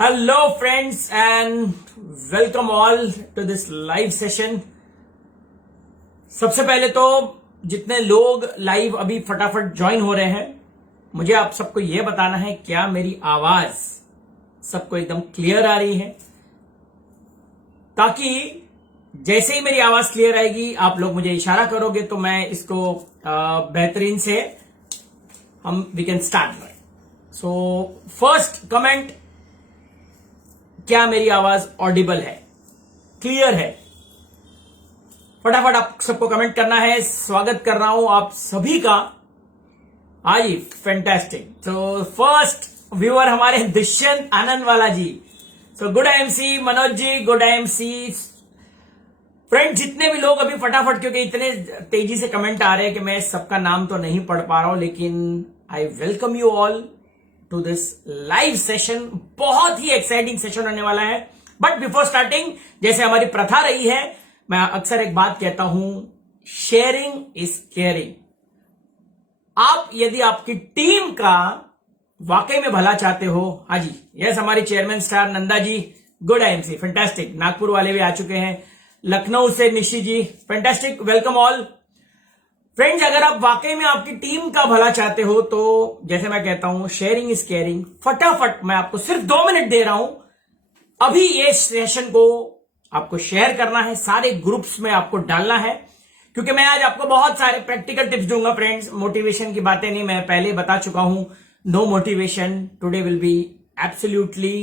Hello friends and welcome all to this live session. सबसे पहले तो जितने लोग लाइव अभी फटाफट ज्वाइन हो रहे हैं, मुझे आप सबको यह बताना है क्या मेरी आवाज सबको एकदम क्लियर आ रही है, ताकि जैसे ही मेरी आवाज क्लियर आएगी आप लोग मुझे इशारा करोगे तो मैं इसको बेहतरीन से we can start. So first comment, क्या मेरी आवाज ऑडिबल है, क्लियर है? फटाफट आप सबको कमेंट करना है। स्वागत कर रहा हूं आप सभी का। हाँ जी, फैंटास्टिक। तो फर्स्ट व्यूअर हमारे दुष्यंत आनंद वाला जी। So good IMC Manoj ji, good IMC friend. जितने भी लोग अभी फटाफट, क्योंकि इतने तेजी से कमेंट आ रहे हैं कि मैं सबका नाम तो नहीं पढ़ पा रहा हूं, लेकिन I welcome you all to this live session. बहुत ही एक्साइटिंग सेशन होने वाला है। बट बिफोर स्टार्टिंग, जैसे हमारी प्रथा रही है, मैं अक्सर एक बात कहता हूं, शेयरिंग इज केयरिंग। आप यदि आपकी टीम का वाकई में भला चाहते हो, हाँ जी, यस, हमारी chairman star Nanda ji, good IMC, fantastic. Nagpur वाले भी आ चुके हैं, लखनऊ से निशी जी, फैंटास्टिक, वेलकम ऑल फ्रेंड्स। अगर आप वाकई में आपकी टीम का भला चाहते हो तो जैसे मैं कहता हूं, शेयरिंग इज केयरिंग। फटाफट मैं आपको सिर्फ 2 मिनट दे रहा हूं, अभी ये सेशन को आपको शेयर करना है, सारे ग्रुप्स में आपको डालना है, क्योंकि मैं आज आपको बहुत सारे प्रैक्टिकल टिप्स दूंगा फ्रेंड्स। मोटिवेशन की बातें नहीं, मैं पहले बता चुका हूं, no motivation. Today will be absolutely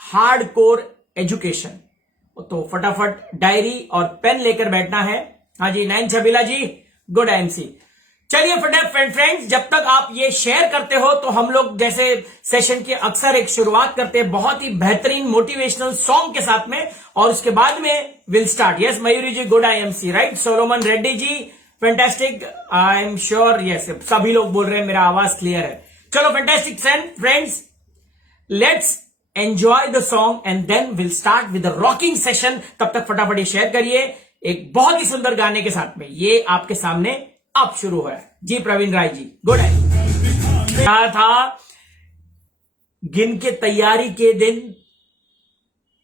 hardcore education. तो फटाफट डायरी और पेन लेकर बैठना है। हाँ जी, 9 छबीला जी, गुड आईएमसी। चलिए फटाफट फ्रेंड्स, जब तक आप ये शेयर करते हो तो हम लोग जैसे सेशन की अक्सर एक शुरुआत करते हैं बहुत ही बेहतरीन मोटिवेशनल सॉन्ग के साथ में, और उसके बाद में will start. Yes Mayuri ji, good IMC, right. Solomon Reddy ji, fantastic, I am sure, yes, सभी लोग बोल रहे हैं मेरा आवाज क्लियर है। चलो fantastic friends, let's enjoy the song and then will start with the rocking session. तब तक फटाफट शेयर करिए एक बहुत ही सुंदर गाने के साथ में। ये आपके सामने अब शुरू है जी। प्रवीण राय जी, गुड है। कहा था, गिन के तैयारी के दिन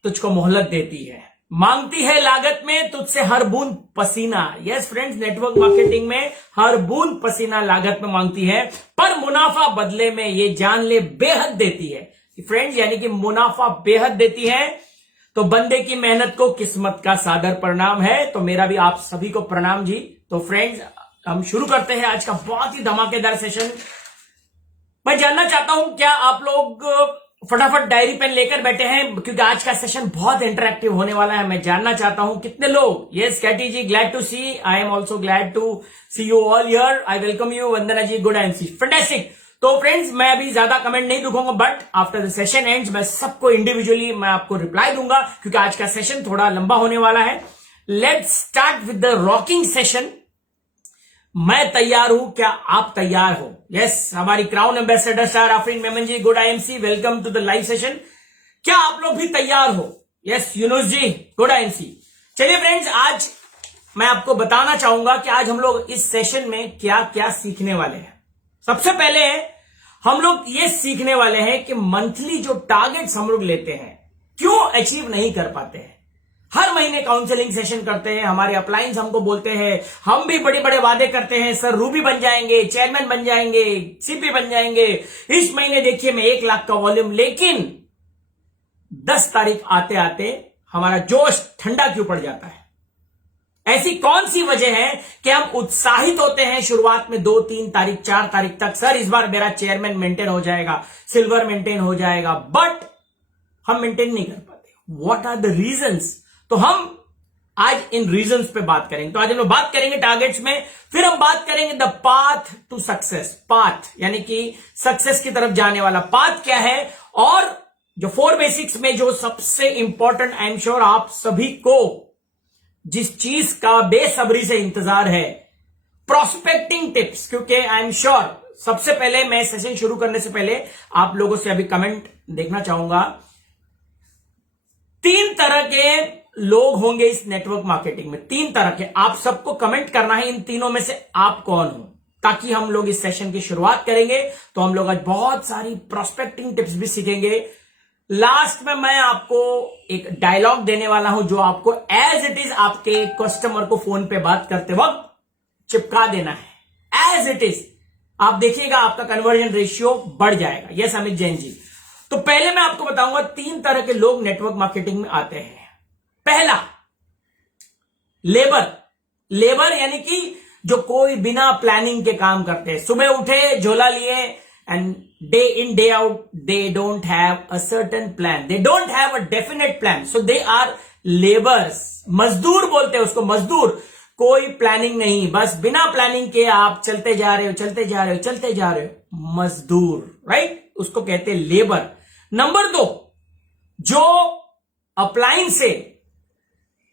तुझको मोहलत देती है, मांगती है लागत में तुझसे हर बूंद पसीना। यस फ्रेंड्स, नेटवर्क मार्केटिंग में हर बूंद पसीना लागत में मांगती है, पर मुनाफा बदले में ये जान ले बेहद देती है। फ्रेंड्स, यानी कि मुनाफा बेहद देती है, तो बंदे की मेहनत को किस्मत का सादर प्रणाम है। तो मेरा भी आप सभी को प्रणाम जी। तो फ्रेंड्स, हम शुरू करते हैं आज का बहुत ही धमाकेदार सेशन। मैं जानना चाहता हूं क्या आप लोग फटाफट डायरी पेन लेकर बैठे हैं, क्योंकि आज का सेशन बहुत इंटरेक्टिव होने वाला है। मैं जानना चाहता हूं कितने लोग। Yes Katie ji, glad to see, I am also glad to see you all here. I welcome you. Vandana ji, good and see, fantastic. तो फ्रेंड्स, मैं अभी ज्यादा कमेंट नहीं दुखूंगा, but after the session ends मैं सबको इंडिविजुअली मैं आपको रिप्लाई दूंगा, क्योंकि आज का सेशन थोड़ा लंबा होने वाला है। Let's start with the rocking session. मैं तैयार हूं, क्या आप तैयार हो? यस, हमारी crown ambassador star Afreen Memon ji, good IMC, welcome to the live session. क्या आप लोग भी तैयार हो? Yes Yunus ji, good IMC. चलिए फ्रेंड्स, आज मैं आपको बताना चाहूंगा कि आज हम लोग इस सेशन में क्या क्या सीखने वाले हैं। सबसे पहले हम लोग ये सीखने वाले हैं कि मंथली जो टारगेट्स हम लोग लेते हैं, क्यों अचीव नहीं कर पाते हैं। हर महीने काउंसलिंग सेशन करते हैं, हमारे अपलाइंस हमको बोलते हैं, हम भी बड़े बड़े वादे करते हैं, सर रूबी बन जाएंगे, चेयरमैन बन जाएंगे, सीपी बन जाएंगे, इस महीने देखिए मैं 1 लाख का वॉल्यूम, लेकिन 10 तारीख आते आते हमारा जोश ठंडा क्यों पड़ जाता है? ऐसी कौन सी वजह है कि हम उत्साहित होते हैं शुरुआत में 2, 3 तारीख, 4 तारीख तक, सर इस बार मेरा चेयरमैन मेंटेन हो जाएगा, सिल्वर मेंटेन हो जाएगा, बट हम मेंटेन नहीं कर पाते। What are the reasons? तो हम आज इन रीजंस पे बात करेंगे। तो आज हम लोग बात करेंगे टारगेट्स में, फिर हम बात करेंगे the path to success. Path यानी कि सक्सेस की तरफ जाने वाला पाथ क्या है, और जो 4 बेसिक्स में जो सबसे इंपॉर्टेंट, आई एम श्योर आप सभी को जिस चीज का बेसब्री से इंतजार है, प्रोस्पेक्टिंग टिप्स। क्योंकि आई एम श्योर, सबसे पहले मैं सेशन शुरू करने से पहले आप लोगों से अभी कमेंट देखना चाहूंगा। 3 तरह के लोग होंगे इस नेटवर्क मार्केटिंग में, 3 तरह के। आप सबको कमेंट करना है इन तीनों में से आप कौन हो, ताकि हम लोग इस सेशन की शुरुआत करेंगे। तो हम लोग आज बहुत सारी प्रोस्पेक्टिंग टिप्स भी सीखेंगे, लास्ट में मैं आपको एक डायलॉग देने वाला हूं जो आपको एज इट इज आपके कस्टमर को फोन पे बात करते वक्त चिपका देना है, एज इट इज। आप देखिएगा आपका कन्वर्जन रेशियो बढ़ जाएगा। यस अमित जैन जी। तो पहले मैं आपको बताऊंगा 3 तरह के लोग नेटवर्क मार्केटिंग में आते हैं। पहला, लेबर। लेबर यानी कि जो कोई बिना प्लानिंग के काम करते हैं, सुबह उठे झोला लिए and day in day out they don't have a certain plan, they don't have a definite plan, so they are labours. मजदूर बोलते हैं उसको, मजदूर। कोई प्लानिंग नहीं, बस बिना प्लानिंग के आप चलते जा रहे हो, चलते जा रहे हो, चलते जा रहे हो, मजदूर, राइट? उसको कहते हैं लेबर। नंबर 2, जो अप्लायंस से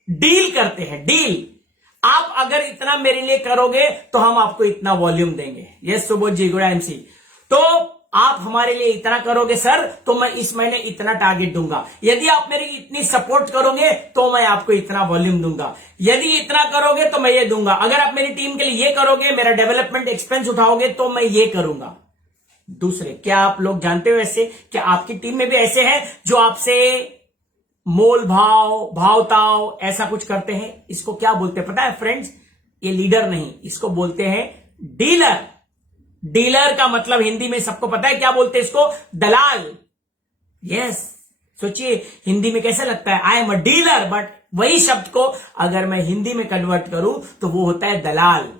डील करते हैं, डील। आप अगर इतना मेरे लिए करोगे तो हम आपको इतना वॉल्यूम देंगे। यस सुबोध जी, गुड एमसी। तो आप हमारे लिए इतना करोगे सर तो मैं इस महीने इतना टारगेट दूंगा। यदि आप मेरी इतनी सपोर्ट करोगे तो मैं आपको इतना वॉल्यूम दूंगा। यदि इतना करोगे तो मैं ये दूंगा। अगर आप मेरी टीम के लिए ये करोगे, मेरा डेवलपमेंट एक्सपेंस उठाओगे तो मैं ये करूंगा। दूसरे, क्या आप लोग जानते हो ऐसे, क्या आपकी टीम में भी ऐसे हैं जो आपसे मोल भाव, भावताव ऐसा कुछ करते हैं? इसको क्या बोलते हैं पता है फ्रेंड्स? ये लीडर नहीं, इसको बोलते हैं डीलर। डीलर का मतलब हिंदी में सबको पता है क्या बोलते हैं इसको? दलाल। यस, सोचिए हिंदी में कैसा लगता है, आई एम अ डीलर, बट वही शब्द को अगर मैं हिंदी में कन्वर्ट करूं तो वो होता है दलाल।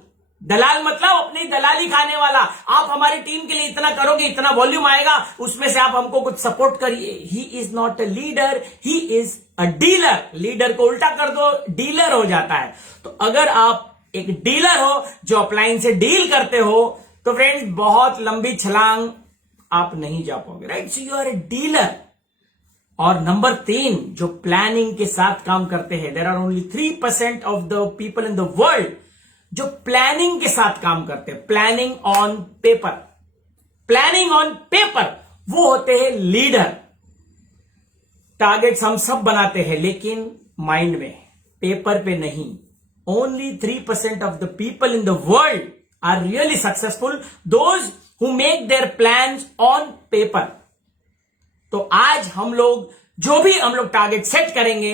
दलाल मतलब अपनी दलाली खाने वाला। आप हमारी टीम के लिए इतना करोगे, इतना वॉल्यूम आएगा, उसमें से आप हमको कुछ सपोर्ट करिए। He is not a leader, he is a dealer. Leader को उल्टा कर दो, डीलर हो जाता है। तो अगर आप एक डीलर हो जो अप्लायंस से डील करते हो तो फ्रेंड्स बहुत लंबी छलांग आप नहीं जा पाओगे, right? So you are a dealer. और नंबर 3, जो प्लानिंग के साथ काम करते हैं, there are only 3% of the people in the world जो प्लानिंग के साथ काम करते हैं। Planning on paper, planning on paper, वो होते हैं लीडर। टारगेट्स हम सब बनाते हैं लेकिन माइंड में, पेपर पे नहीं। Only 3% of the people in the world are really successful, those who make their plans on paper. तो आज हम लोग जो भी हम लोग टारगेट सेट करेंगे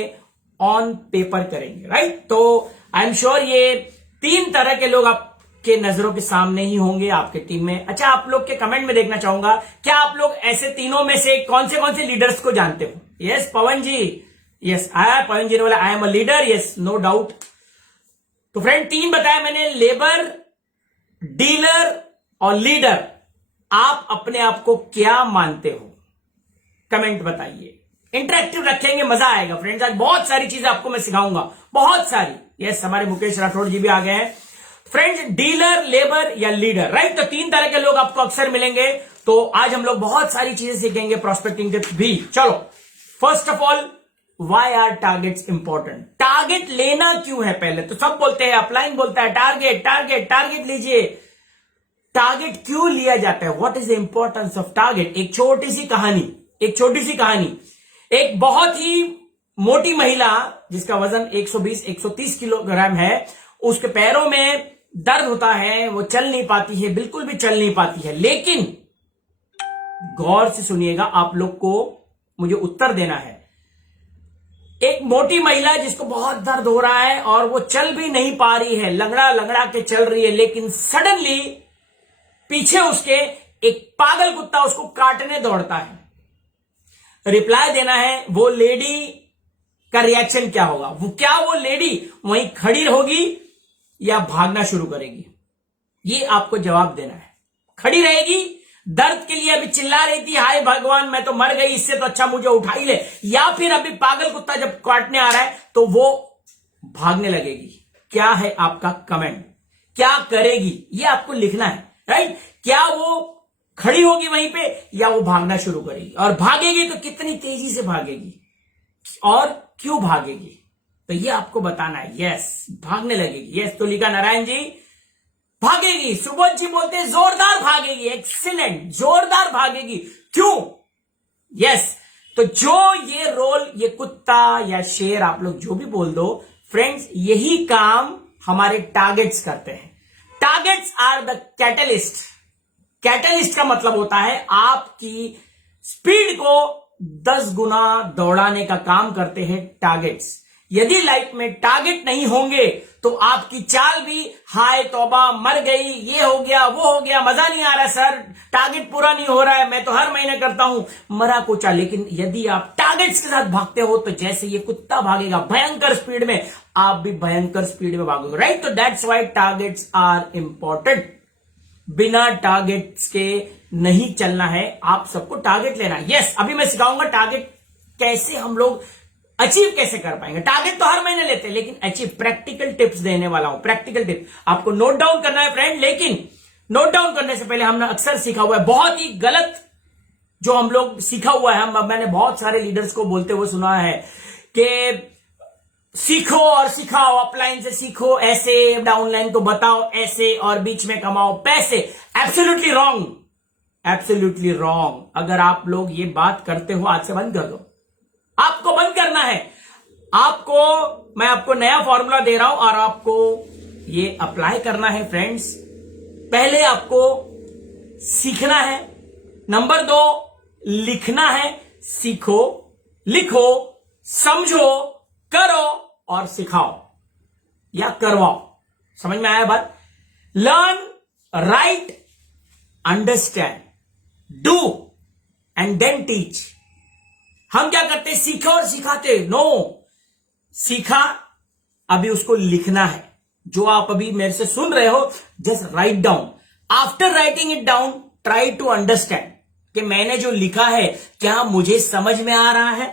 ऑन पेपर करेंगे, राइट? तो आई एम श्योर ये 3 तरह के लोग आपके नजरों के सामने ही होंगे आपके टीम में। अच्छा, आप लोग के कमेंट में देखना चाहूंगा, क्या आप लोग ऐसे तीनों में से कौन से लीडर्स को जानते हो? यस पवन जी, यस पवन जी ने बोला I am a leader. Yes, no doubt. तो फ्रेंड 3 बताया मैंने, लेबर, डीलर और लीडर। आप अपने आप को क्या मानते हो? कमेंट बताइए। इंटरेक्टिव रखेंगे, मजा आएगा फ्रेंड्स। आज बहुत सारी चीजें आपको मैं सिखाऊंगा, बहुत सारी। यस, हमारे मुकेश राठौड़ जी भी आ गए हैं। फ्रेंड्स, डीलर, लेबर या लीडर, राइट? तो 3 तरह के लोग आपको अक्सर मिलेंगे। तो आज हम लोग बहुत सारी चीजें सीखेंगे, प्रोस्पेक्टिंग टिप्स भी। चलो, first of all, why are targets important? Target लेना क्यों है? पहले तो सब बोलते हैं, अपलाइन बोलता है टारगेट टारगेट टारगेट लीजिए। टारगेट क्यों लिया जाता है? What is the importance of target? एक छोटी सी कहानी। एक बहुत ही मोटी महिला जिसका वजन 120-130 किलोग्राम है, उसके पैरों में दर्द होता है, वो चल नहीं पाती है, बिल्कुल भी चल नहीं पाती है। लेकिन गौर से सुनिएगा, आप लोग को मुझे उत्तर देना है। एक मोटी महिला जिसको बहुत दर्द हो रहा है और वो चल भी नहीं पा रही है, लंगड़ा लंगड़ा के चल रही है, लेकिन सडनली पीछे उसके एक पागल कुत्ता उसको काटने दौड़ता है। रिप्लाई देना है, वो लेडी का रिएक्शन क्या होगा? क्या वो लेडी वहीं खड़ी होगी या भागना शुरू करेगी? ये आपको जवाब देना है। खड़ी रहेगी, दर्द के लिए अभी चिल्ला रही थी, हाय भगवान मैं तो मर गई, इससे तो अच्छा मुझे उठा ही ले, या फिर अभी पागल कुत्ता जब काटने आ रहा है तो वो भागने लगेगी? क्या है आपका कमेंट? क्या करेगी ये आपको लिखना है, राइट? क्या वो खड़ी होगी वहीं पे या वो भागना शुरू करेगी? और भागेगी तो कितनी तेजी से भागेगी और क्यों भागेगी? तो ये आपको बताना है। यस, भागने लगेगी। यस, तुलिका नारायण जी, भागेगी। सुबोध जी बोलते हैं जोरदार भागेगी। एक्सीलेंट, जोरदार भागेगी। क्यों? यस, तो जो ये रोल, ये कुत्ता या शेर, आप लोग जो भी बोल दो फ्रेंड्स, यही काम हमारे टारगेट्स करते हैं। Targets are the catalyst. Catalyst का मतलब होता है आपकी स्पीड को 10 गुना दौड़ाने का काम करते हैं टारगेट्स। यदि लाइफ में टारगेट नहीं होंगे तो आपकी चाल भी हाय तौबा मर गई, ये हो गया वो हो गया, मजा नहीं आ रहा सर, टारगेट पूरा नहीं हो रहा है, मैं तो हर महीने करता हूं, मरा कुचा। लेकिन यदि आप टारगेट्स के साथ भागते हो तो जैसे ये कुत्ता भागेगा भयंकर स्पीड में, आप भी भयंकर स्पीड में भागोगे, राइट? तो that's why targets are important. बिना टारगेट्स के नहीं चलना है, आप सबको टारगेट लेना है। यस, अभी मैं सिखाऊंगा टारगेट कैसे हम लोग अचीव कैसे कर पाएंगे। टारगेट तो हर महीने लेते हैं, लेकिन अचीव प्रैक्टिकल टिप्स देने वाला हूं। प्रैक्टिकल टिप आपको नोट डाउन करना है फ्रेंड, लेकिन नोट डाउन करने से पहले हमने अक्सर सीखा हुआ है बहुत ही गलत जो हम लोग सीखा हुआ है। मैंने बहुत सारे लीडर्स को बोलते हुए सुना है कि सीखो और सिखाओ, अपलाइन से सीखो ऐसे, डाउनलाइन को बताओ ऐसे, और बीच में कमाओ पैसे। Absolutely wrong, absolutely wrong. अगर आप लोग ये बात करते हो आज से बंद कर दो, आपको बंद करना है। मैं आपको नया फॉर्मूला दे रहा हूं और आपको ये अप्लाई करना है फ्रेंड्स। पहले आपको सीखना है, नंबर 2 लिखना है। सीखो, लिखो, समझो, करो और सिखाओ या करवाओ। समझ में आया बात? Learn, write, understand, do and then teach. हम क्या करते हैं? सीखो और सिखाते। नो, सीखा, अभी उसको लिखना है। जो आप अभी मेरे से सुन रहे हो, just write down. After writing it down, try to understand कि मैंने जो लिखा है क्या मुझे समझ में आ रहा है।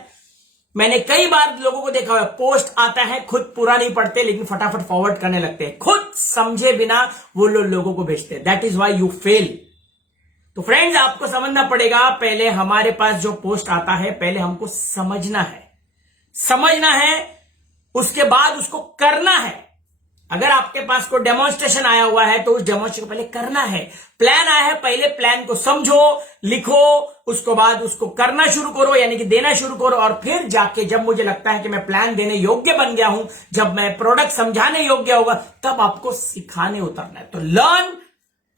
मैंने कई बार लोगों को देखा है, पोस्ट आता है, खुद पूरा नहीं पढ़ते लेकिन फटाफट फॉरवर्ड करने लगते हैं, खुद समझे बिना वो लोगों को भेजते हैं। That is why you fail. तो फ्रेंड्स, आपको समझना पड़ेगा, पहले हमारे पास जो पोस्ट आता है पहले हमको समझना है, उसके बाद उसको करना है। अगर आपके पास कोई डेमोन्स्ट्रेशन आया हुआ है तो उस डेमोन्स्ट्रेशन को पहले करना है। प्लान आया है, पहले प्लान को समझो, लिखो, उसके बाद उसको करना शुरू करो, यानी कि देना शुरू करो। और फिर जाके जब मुझे लगता है कि मैं प्लान देने योग्य बन गया हूं, जब मैं प्रोडक्ट समझाने योग्य होगा, तब आपको सिखाने उतरना है। तो learn,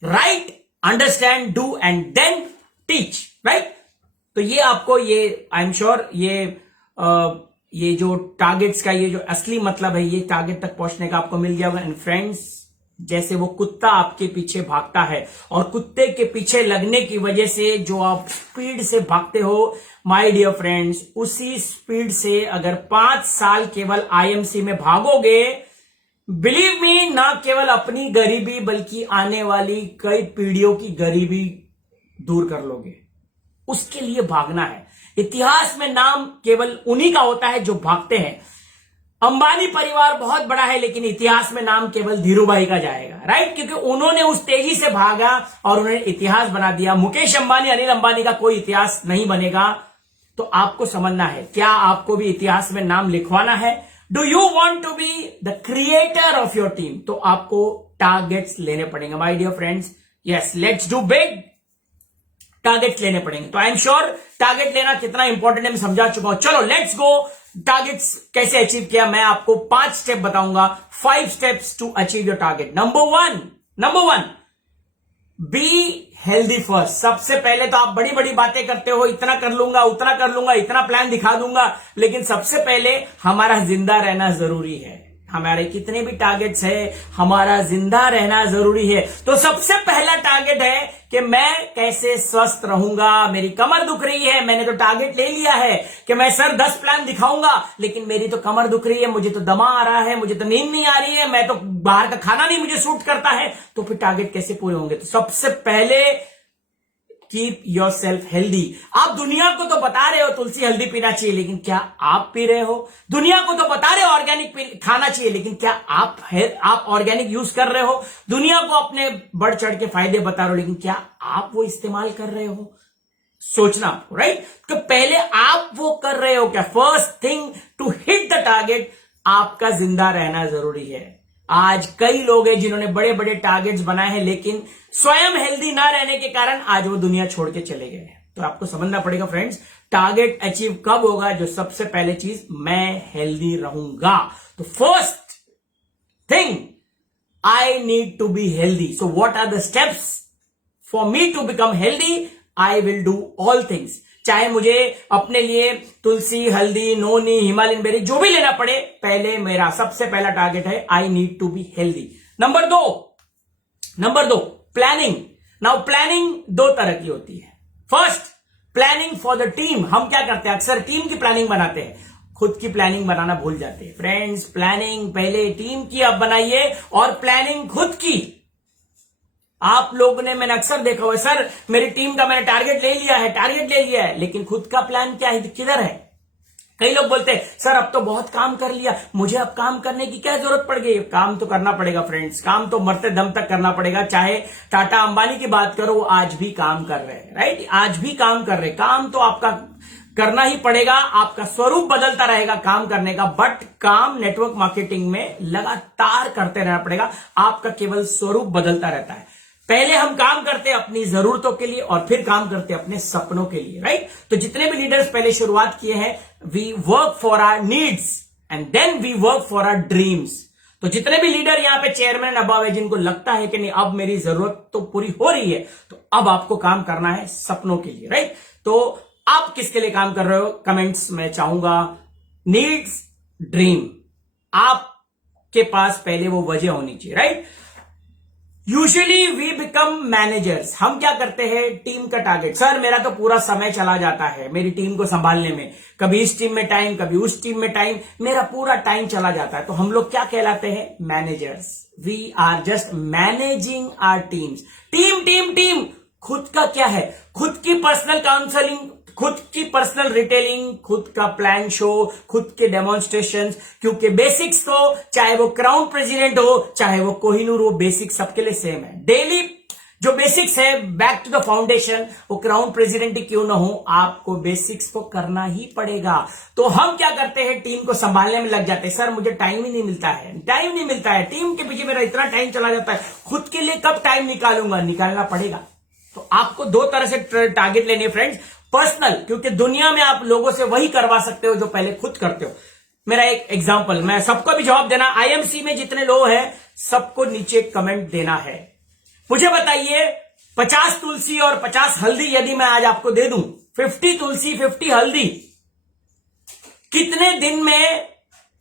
write, understand, do and then teach, right? तो ये आपको, ये आई एम श्योर ये जो टारगेट्स का ये जो असली मतलब है, ये टारगेट तक पहुंचने का आपको मिल गया होगा। एंड फ्रेंड्स, जैसे वो कुत्ता आपके पीछे भागता है और कुत्ते के पीछे लगने की वजह से जो आप स्पीड से भागते हो, माय डियर फ्रेंड्स, उसी स्पीड से अगर 5 साल केवल आईएमसी में भागोगे, बिलीव मी, ना केवल अपनी गरीबी बल्कि आने वाली कई पीढ़ियों की गरीबी दूर कर लोगे। उसके लिए भागना है। इतिहास में नाम केवल उन्हीं का होता है जो भागते हैं। अंबानी परिवार बहुत बड़ा है लेकिन इतिहास में नाम केवल धीरूभाई का जाएगा, राइट? क्योंकि उन्होंने उस तेजी से भागा और उन्होंने इतिहास बना दिया। मुकेश अंबानी, अनिल अंबानी का कोई इतिहास नहीं बनेगा। तो आपको समझना है, क्या आपको भी इतिहास में नाम लिखवाना है? Do you want to be the creator of your team? तो आपको टारगेट्स लेने पड़ेंगे my dear friends. Yes, let's do big. Targets लेने पड़ेंगे। तो आई एम श्योर टारगेट लेना कितना इंपॉर्टेंट है मैं समझा चुका हूं। चलो लेट्स गो। टारगेट्स कैसे अचीव किया, मैं आपको 5 स्टेप बताऊंगा। 5 steps to achieve your target. Number one, be healthy first. सबसे पहले तो आप बड़ी बड़ी बातें करते हो, इतना कर लूंगा, उतना कर लूंगा, इतना प्लान दिखा दूंगा, लेकिन सबसे पहले हमारा जिंदा रहना जरूरी है। हमारे कितने भी टारगेट्स है, हमारा जिंदा रहना जरूरी है। तो सबसे पहला टारगेट है कि मैं कैसे स्वस्थ रहूंगा। मेरी कमर दुख रही है, मैंने तो टारगेट ले लिया है कि मैं सर 10 प्लान दिखाऊंगा, लेकिन मेरी तो कमर दुख रही है, मुझे तो दमा आ रहा है, मुझे तो नींद नहीं आ रही है, मैं तो बाहर का खाना नहीं मुझे सूट करता है। तो फिर टारगेट कैसे पूरे होंगे? तो सबसे पहले कीप योर सेल्फ हेल्दी। आप दुनिया को तो बता रहे हो तुलसी हल्दी पीना चाहिए, लेकिन क्या आप पी रहे हो? दुनिया को तो बता रहे हो ऑर्गेनिक खाना चाहिए, लेकिन क्या आप ऑर्गेनिक यूज कर रहे हो? दुनिया को अपने बढ़ चढ़ के फायदे बता रहे हो, लेकिन क्या आप वो इस्तेमाल कर रहे हो? सोचना, राइट? तो पहले आप वो कर रहे हो क्या? First thing to hit the target, आपका जिंदा रहना जरूरी है। आज कई लोग हैं जिन्होंने बड़े बड़े टारगेट्स बनाए हैं, लेकिन स्वयं हेल्दी ना रहने के कारण आज वो दुनिया छोड़ के चले गए हैं। तो आपको समझना पड़ेगा फ्रेंड्स, टारगेट अचीव कब होगा? जो सबसे पहले चीज, मैं हेल्दी रहूंगा। तो first thing, I need to be healthy. So what are the steps for me to become healthy? I will do all things. चाहे मुझे अपने लिए तुलसी, हल्दी, नोनी, हिमालयन बेरी जो भी लेना पड़े, पहले मेरा सबसे पहला टारगेट है I need to be healthy. Number दो प्लानिंग। नाउ प्लानिंग दो तरह की होती है। First, planning for the team. हम क्या करते हैं, अक्सर टीम की प्लानिंग बनाते हैं, खुद की प्लानिंग बनाना भूल जाते हैं। फ्रेंड्स, प्लानिंग पहले टीम की आप बनाइए और प्लानिंग खुद की। आप लोगों ने, मैंने अक्सर देखा हुआ, सर मेरी टीम का मैंने टारगेट ले लिया है, लेकिन खुद का प्लान क्या है, किधर है? कई लोग बोलते हैं सर अब तो बहुत काम कर लिया, मुझे अब काम करने की क्या जरूरत पड़ गई? काम तो करना पड़ेगा फ्रेंड्स, काम तो मरते दम तक करना पड़ेगा। चाहे टाटा अंबानी की बात करो, वो आज भी काम कर रहे हैं, राइट? आज भी काम कर रहे हैं। काम तो आपका करना ही पड़ेगा, आपका स्वरूप बदलता रहेगा काम करने का, बट काम नेटवर्क मार्केटिंग में लगातार करते रहना पड़ेगा। आपका केवल स्वरूप बदलता रहता है। पहले हम काम करते हैं अपनी जरूरतों के लिए और फिर काम करते हैं अपने सपनों के लिए, राइट? तो जितने भी लीडर्स पहले शुरुआत किए हैं, we work for our needs and then we work for our dreams. तो जितने भी लीडर यहां पे चेयरमैन अबाव है, जिनको लगता है कि नहीं अब मेरी जरूरत तो पूरी हो रही है, तो अब आपको काम करना है सपनों के लिए, राइट? तो आप किसके लिए काम कर रहे हो? कमेंट्स में चाहूंगा। नीड्स, ड्रीम, आपके पास पहले वो वजह होनी चाहिए, right? Usually we become managers. हम क्या करते हैं, टीम का टारगेट, सर मेरा तो पूरा समय चला जाता है मेरी टीम को संभालने में, कभी इस टीम में टाइम, कभी उस टीम में टाइम, मेरा पूरा टाइम चला जाता है। तो हम लोग क्या कहलाते हैं? Managers. We are just managing our teams. Team. खुद का क्या है? खुद की पर्सनल काउंसलिंग, खुद की पर्सनल रिटेलिंग, खुद का प्लान शो, खुद के डेमोन्स्ट्रेशन, क्योंकि बेसिक्स तो चाहे वो क्राउन प्रेसिडेंट हो, चाहे वो कोहिनूर हो, बेसिक्स सबके लिए सेम है। डेली जो बेसिक्स है, बैक टू द फाउंडेशन, वो क्राउन प्रेसिडेंट ही क्यों ना हो, आपको बेसिक्स को करना ही पड़ेगा। तो हम क्या करते हैं, टीम को संभालने में लग जाते हैं। सर मुझे टाइम ही नहीं मिलता है, टीम के पीछे मेरा इतना टाइम चला जाता है, खुद के लिए कब टाइम निकालूंगा? निकालना पड़ेगा। तो आपको दो तरह से टारगेट लेने फ्रेंड्स। पर्सनल, क्योंकि दुनिया में आप लोगों से वही करवा सकते हो जो पहले खुद करते हो। मेरा एक एग्जांपल, मैं सबको भी जवाब देना, आईएमसी में जितने लोग हैं सबको नीचे कमेंट देना है। मुझे बताइए 50 तुलसी और 50 हल्दी यदि मैं आज आपको दे दूं, 50 तुलसी 50 हल्दी, कितने दिन में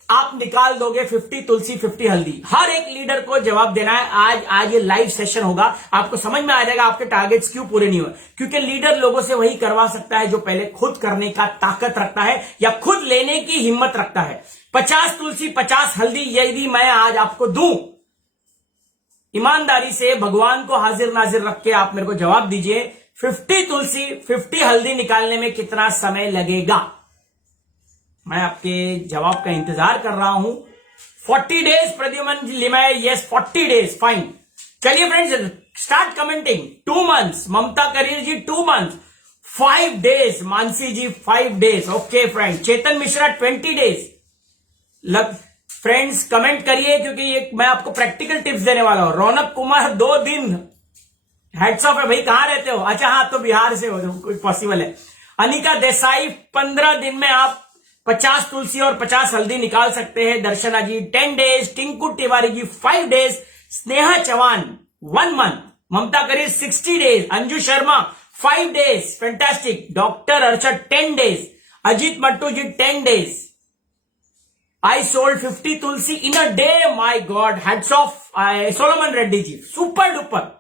आप निकाल दोगे 50 तुलसी 50 हल्दी? हर एक लीडर को जवाब देना है। आज ये लाइव सेशन होगा, आपको समझ में आ जाएगा आपके टारगेट्स क्यों पूरे नहीं हुए। क्योंकि लीडर लोगों से वही करवा सकता है जो पहले खुद करने का ताकत रखता है या खुद लेने की हिम्मत रखता है। 50 तुलसी 50 हल्दी यदि मैं आज आपको दूं, ईमानदारी से भगवान को हाजिर नाजिर रख के आप मेरे को जवाब दीजिए, 50 तुलसी 50 हल्दी निकालने में कितना समय लगेगा? मैं आपके जवाब का इंतजार कर रहा हूं। 40 days Pradyuman Limaye, yes 40 days, fine. चलिए फ्रेंड्स, स्टार्ट कमेंटिंग। 2 मंथ्स, ममता करीर जी 2 मंथ्स, 5 डेज, मानसी जी 5 डेज, ओके फ्रेंड। चेतन मिश्रा 20 डेज। फ्रेंड्स कमेंट करिए, क्योंकि ये मैं आपको प्रैक्टिकल टिप्स देने वाला हूं। रौनक कुमार 2 दिन, हेड्स ऑफ है भाई, कहां रहते हो? अच्छा हाँ, तो बिहार से हो, कुछ पॉसिबल है। अनिका देसाई 15 दिन में आप 50 तुलसी और 50 हल्दी निकाल सकते हैं। Darshana ji 10 days, Tinku Tiwari ji 5 days, Sneha Chauhan 1 month, Mamta Karir 60 days, Anju Sharma 5 days, fantastic. Doctor अर्चड 10 days, Ajit Mattu ji 10 days. I sold 50 Tulsi in a day, my god, hats off. Solomon Reddy ji super duper,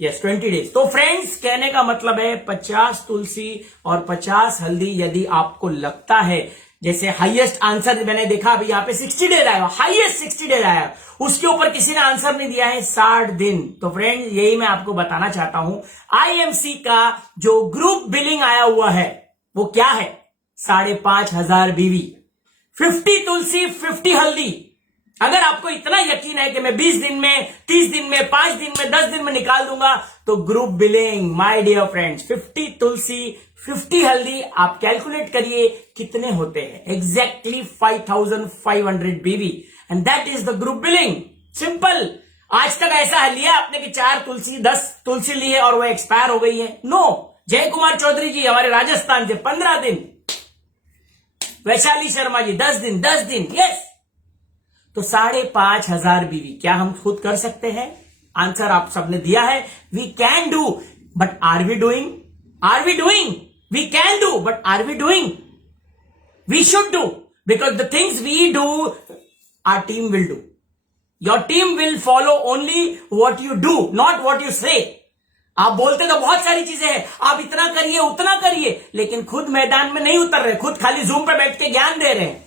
yes 20 days. तो फ्रेंड्स कहने का मतलब है 50 तुलसी और 50 हल्दी यदि आपको लगता है, जैसे हाईएस्ट आंसर मैंने देखा अभी यहां पे 60 डेज आया, हाईएस्ट 60 डेज आया, उसके ऊपर किसी ने आंसर नहीं दिया है 60 दिन। तो फ्रेंड्स यही मैं आपको बताना चाहता हूं, आईएमसी का जो ग्रुप बिलिंग आया हुआ है वो क्या है? 5,500 बीवी, 50 तुलसी 50 हल्दी। अगर आपको इतना यकीन है कि मैं 20 दिन में, 30 दिन में, 5 दिन में, 10 दिन में निकाल दूंगा, तो group billing my dear friends 50 तुलसी 50 हल्दी, आप कैलकुलेट करिए कितने होते हैं। एग्जैक्टली 5,500 बीवी, and that is the group billing. Simple. आज तक ऐसा लिया आपने कि 4 तुलसी 10 तुलसी ली है और वो एक्सपायर हो गई है? नो। जय कुमार चौधरी जी हमारे राजस्थान से 15 दिन, वैशाली शर्मा जी 10 दिन, यस। तो 5,500 बीवी क्या हम खुद कर सकते हैं? आंसर आप सबने दिया है, we can do, but are we doing? We can do, but are we doing? We should do, because the things we do, our team will do. Your team will follow only what you do, not what you say. आप बोलते तो बहुत सारी चीजें हैं, आप इतना करिए उतना करिए, लेकिन खुद मैदान में नहीं उतर रहे, खुद खाली जूम पे बैठ के ज्ञान दे रहे हैं।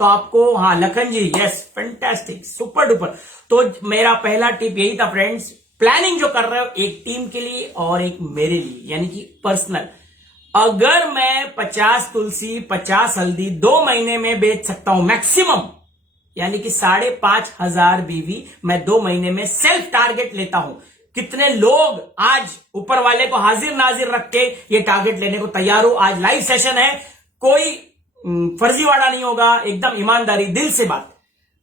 तो आपको, हाँ लखन जी, यस फैंटास्टिक, सुपर डुपर। तो मेरा पहला टिप यही था फ्रेंड्स, प्लानिंग जो कर रहे हो एक टीम के लिए और एक मेरे लिए, यानी कि पर्सनल। अगर मैं 50 तुलसी 50 हल्दी 2 महीने में बेच सकता हूं मैक्सिमम, यानी कि 5,500 बीवी मैं 2 महीने में सेल्फ टारगेट लेता हूं। कितने लोग आज ऊपर वाले को हाजिर नाजिर रख के ये टारगेट लेने को तैयार हो? आज लाइव सेशन है, कोई फर्जीवाड़ा नहीं होगा, एकदम ईमानदारी दिल से बात।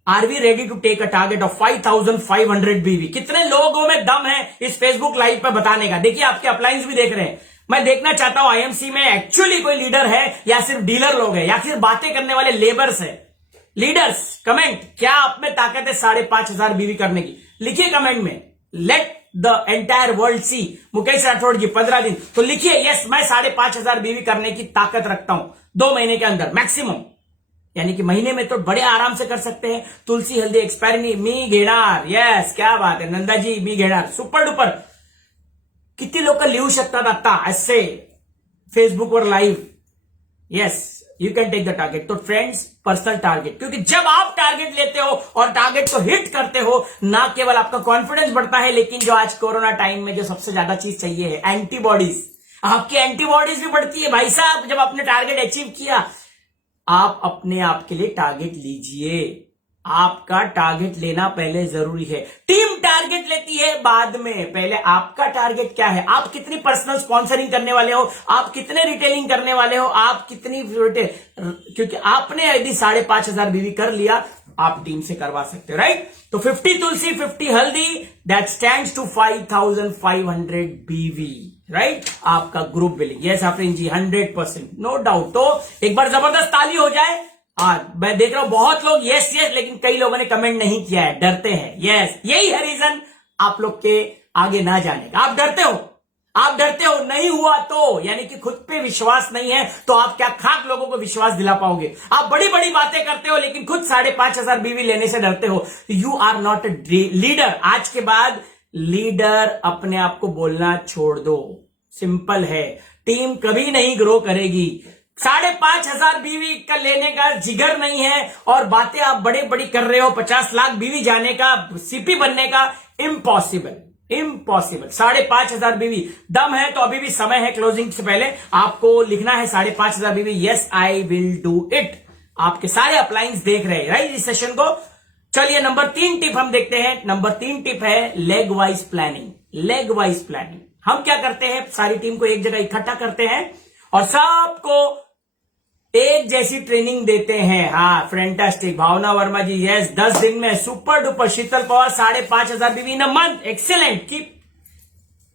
Are we ready to take a target of 5,500 BV? कितने लोगों में दम है इस फेसबुक लाइव पर बताने का? देखिए आपके अपलाइंस भी देख रहे हैं। मैं देखना चाहता हूं आईएमसी में एक्चुअली कोई लीडर है या सिर्फ डीलर लोग हैं या फिर बातें करने वाले लेबर्स है। लीडर्स कमेंट, क्या आप में ताकत है 5,500 बीवी करने की? लिखिए कमेंट में, लेट द एंटायर वर्ल्ड सी। मुकेश राठौड़ जी 15 दिन, तो लिखिए यस मैं 5,500 बीवी करने की ताकत रखता हूं 2 महीने के अंदर मैक्सिमम, यानी कि महीने में तो बड़े आराम से कर सकते हैं। तुलसी हल्दी एक्सपायरी मी घेणार, यस क्या बात है नंदा जी, मी घेणार, सुपर डुपर। किती लोक लिहू शकतात आता असे फेसबुकवर live? Yes you can take the target. तो फ्रेंड्स पर्सनल टारगेट, क्योंकि जब आप टारगेट लेते हो और टारगेट को हिट करते हो, ना केवल आपका कॉन्फिडेंस बढ़ता है, लेकिन जो आज कोरोना टाइम में जो सबसे ज्यादा चीज चाहिए है एंटीबॉडीज, आपकी एंटीबॉडीज भी बढ़ती है भाई साहब। जब आपने टारगेट अचीव किया, आप अपने आप के लिए टारगेट लीजिए। आपका टारगेट लेना पहले जरूरी है, टीम टारगेट लेती है बाद में। पहले आपका टारगेट क्या है? आप कितनी पर्सनल स्पॉन्सरिंग करने वाले हो, आप कितने रिटेलिंग करने वाले हो, आप कितनी रिटेल, क्योंकि आपने यदि 5,500 बीवी कर लिया, आप टीम से करवा सकते हो, राइट? तो 50 तुलसी 50 हल्दी, दैट स्टैंड्स टू 5,500 बीवी, राइट? आपका ग्रुप बिलिंग, यस आफरीन जी 100%, नो डाउट। तो एक बार जबरदस्त ताली हो जाए। मैं देख रहा हूं बहुत लोग यस यस, लेकिन कई लोगों ने कमेंट नहीं किया है, डरते हैं। यस, यही है रीजन आप लोग के आगे ना जाने का। आप डरते हो, आप डरते हो, नहीं हुआ तो, यानी कि खुद पे विश्वास नहीं है, तो आप क्या खाक लोगों को विश्वास दिला पाओगे? आप बड़ी बड़ी बातें करते हो लेकिन खुद 5,500 बीवी लेने से डरते हो। You are not a leader. आज के बाद लीडर अपने आप को बोलना छोड़ दो, सिंपल है। टीम कभी नहीं ग्रो करेगी। 5,500 बीवी का लेने का जिगर नहीं है और बातें आप बड़े बड़ी कर रहे हो, 50 लाख बीवी जाने का, सीपी बनने का, इम्पॉसिबल, इम्पॉसिबल। 5,500 बीवी दम है तो अभी भी समय है, क्लोजिंग से पहले आपको लिखना है 5,500 बीवी, yes I will do it. आपके सारे अपलाइंस देख रहे हैं, राइट, इस सेशन को। चलिए नंबर 3 टिप हम देखते हैं। नंबर 3 टिप है leg wise planning. Leg wise planning हम क्या करते हैं, सारी टीम को एक जगह इकट्ठा करते हैं और सबको एक जैसी ट्रेनिंग देते हैं। हाँ फैंटास्टिक, भावना वर्मा जी यस, 10 दिन में, super duper. Sheetal Pawar 5,500 BV in a month, excellent.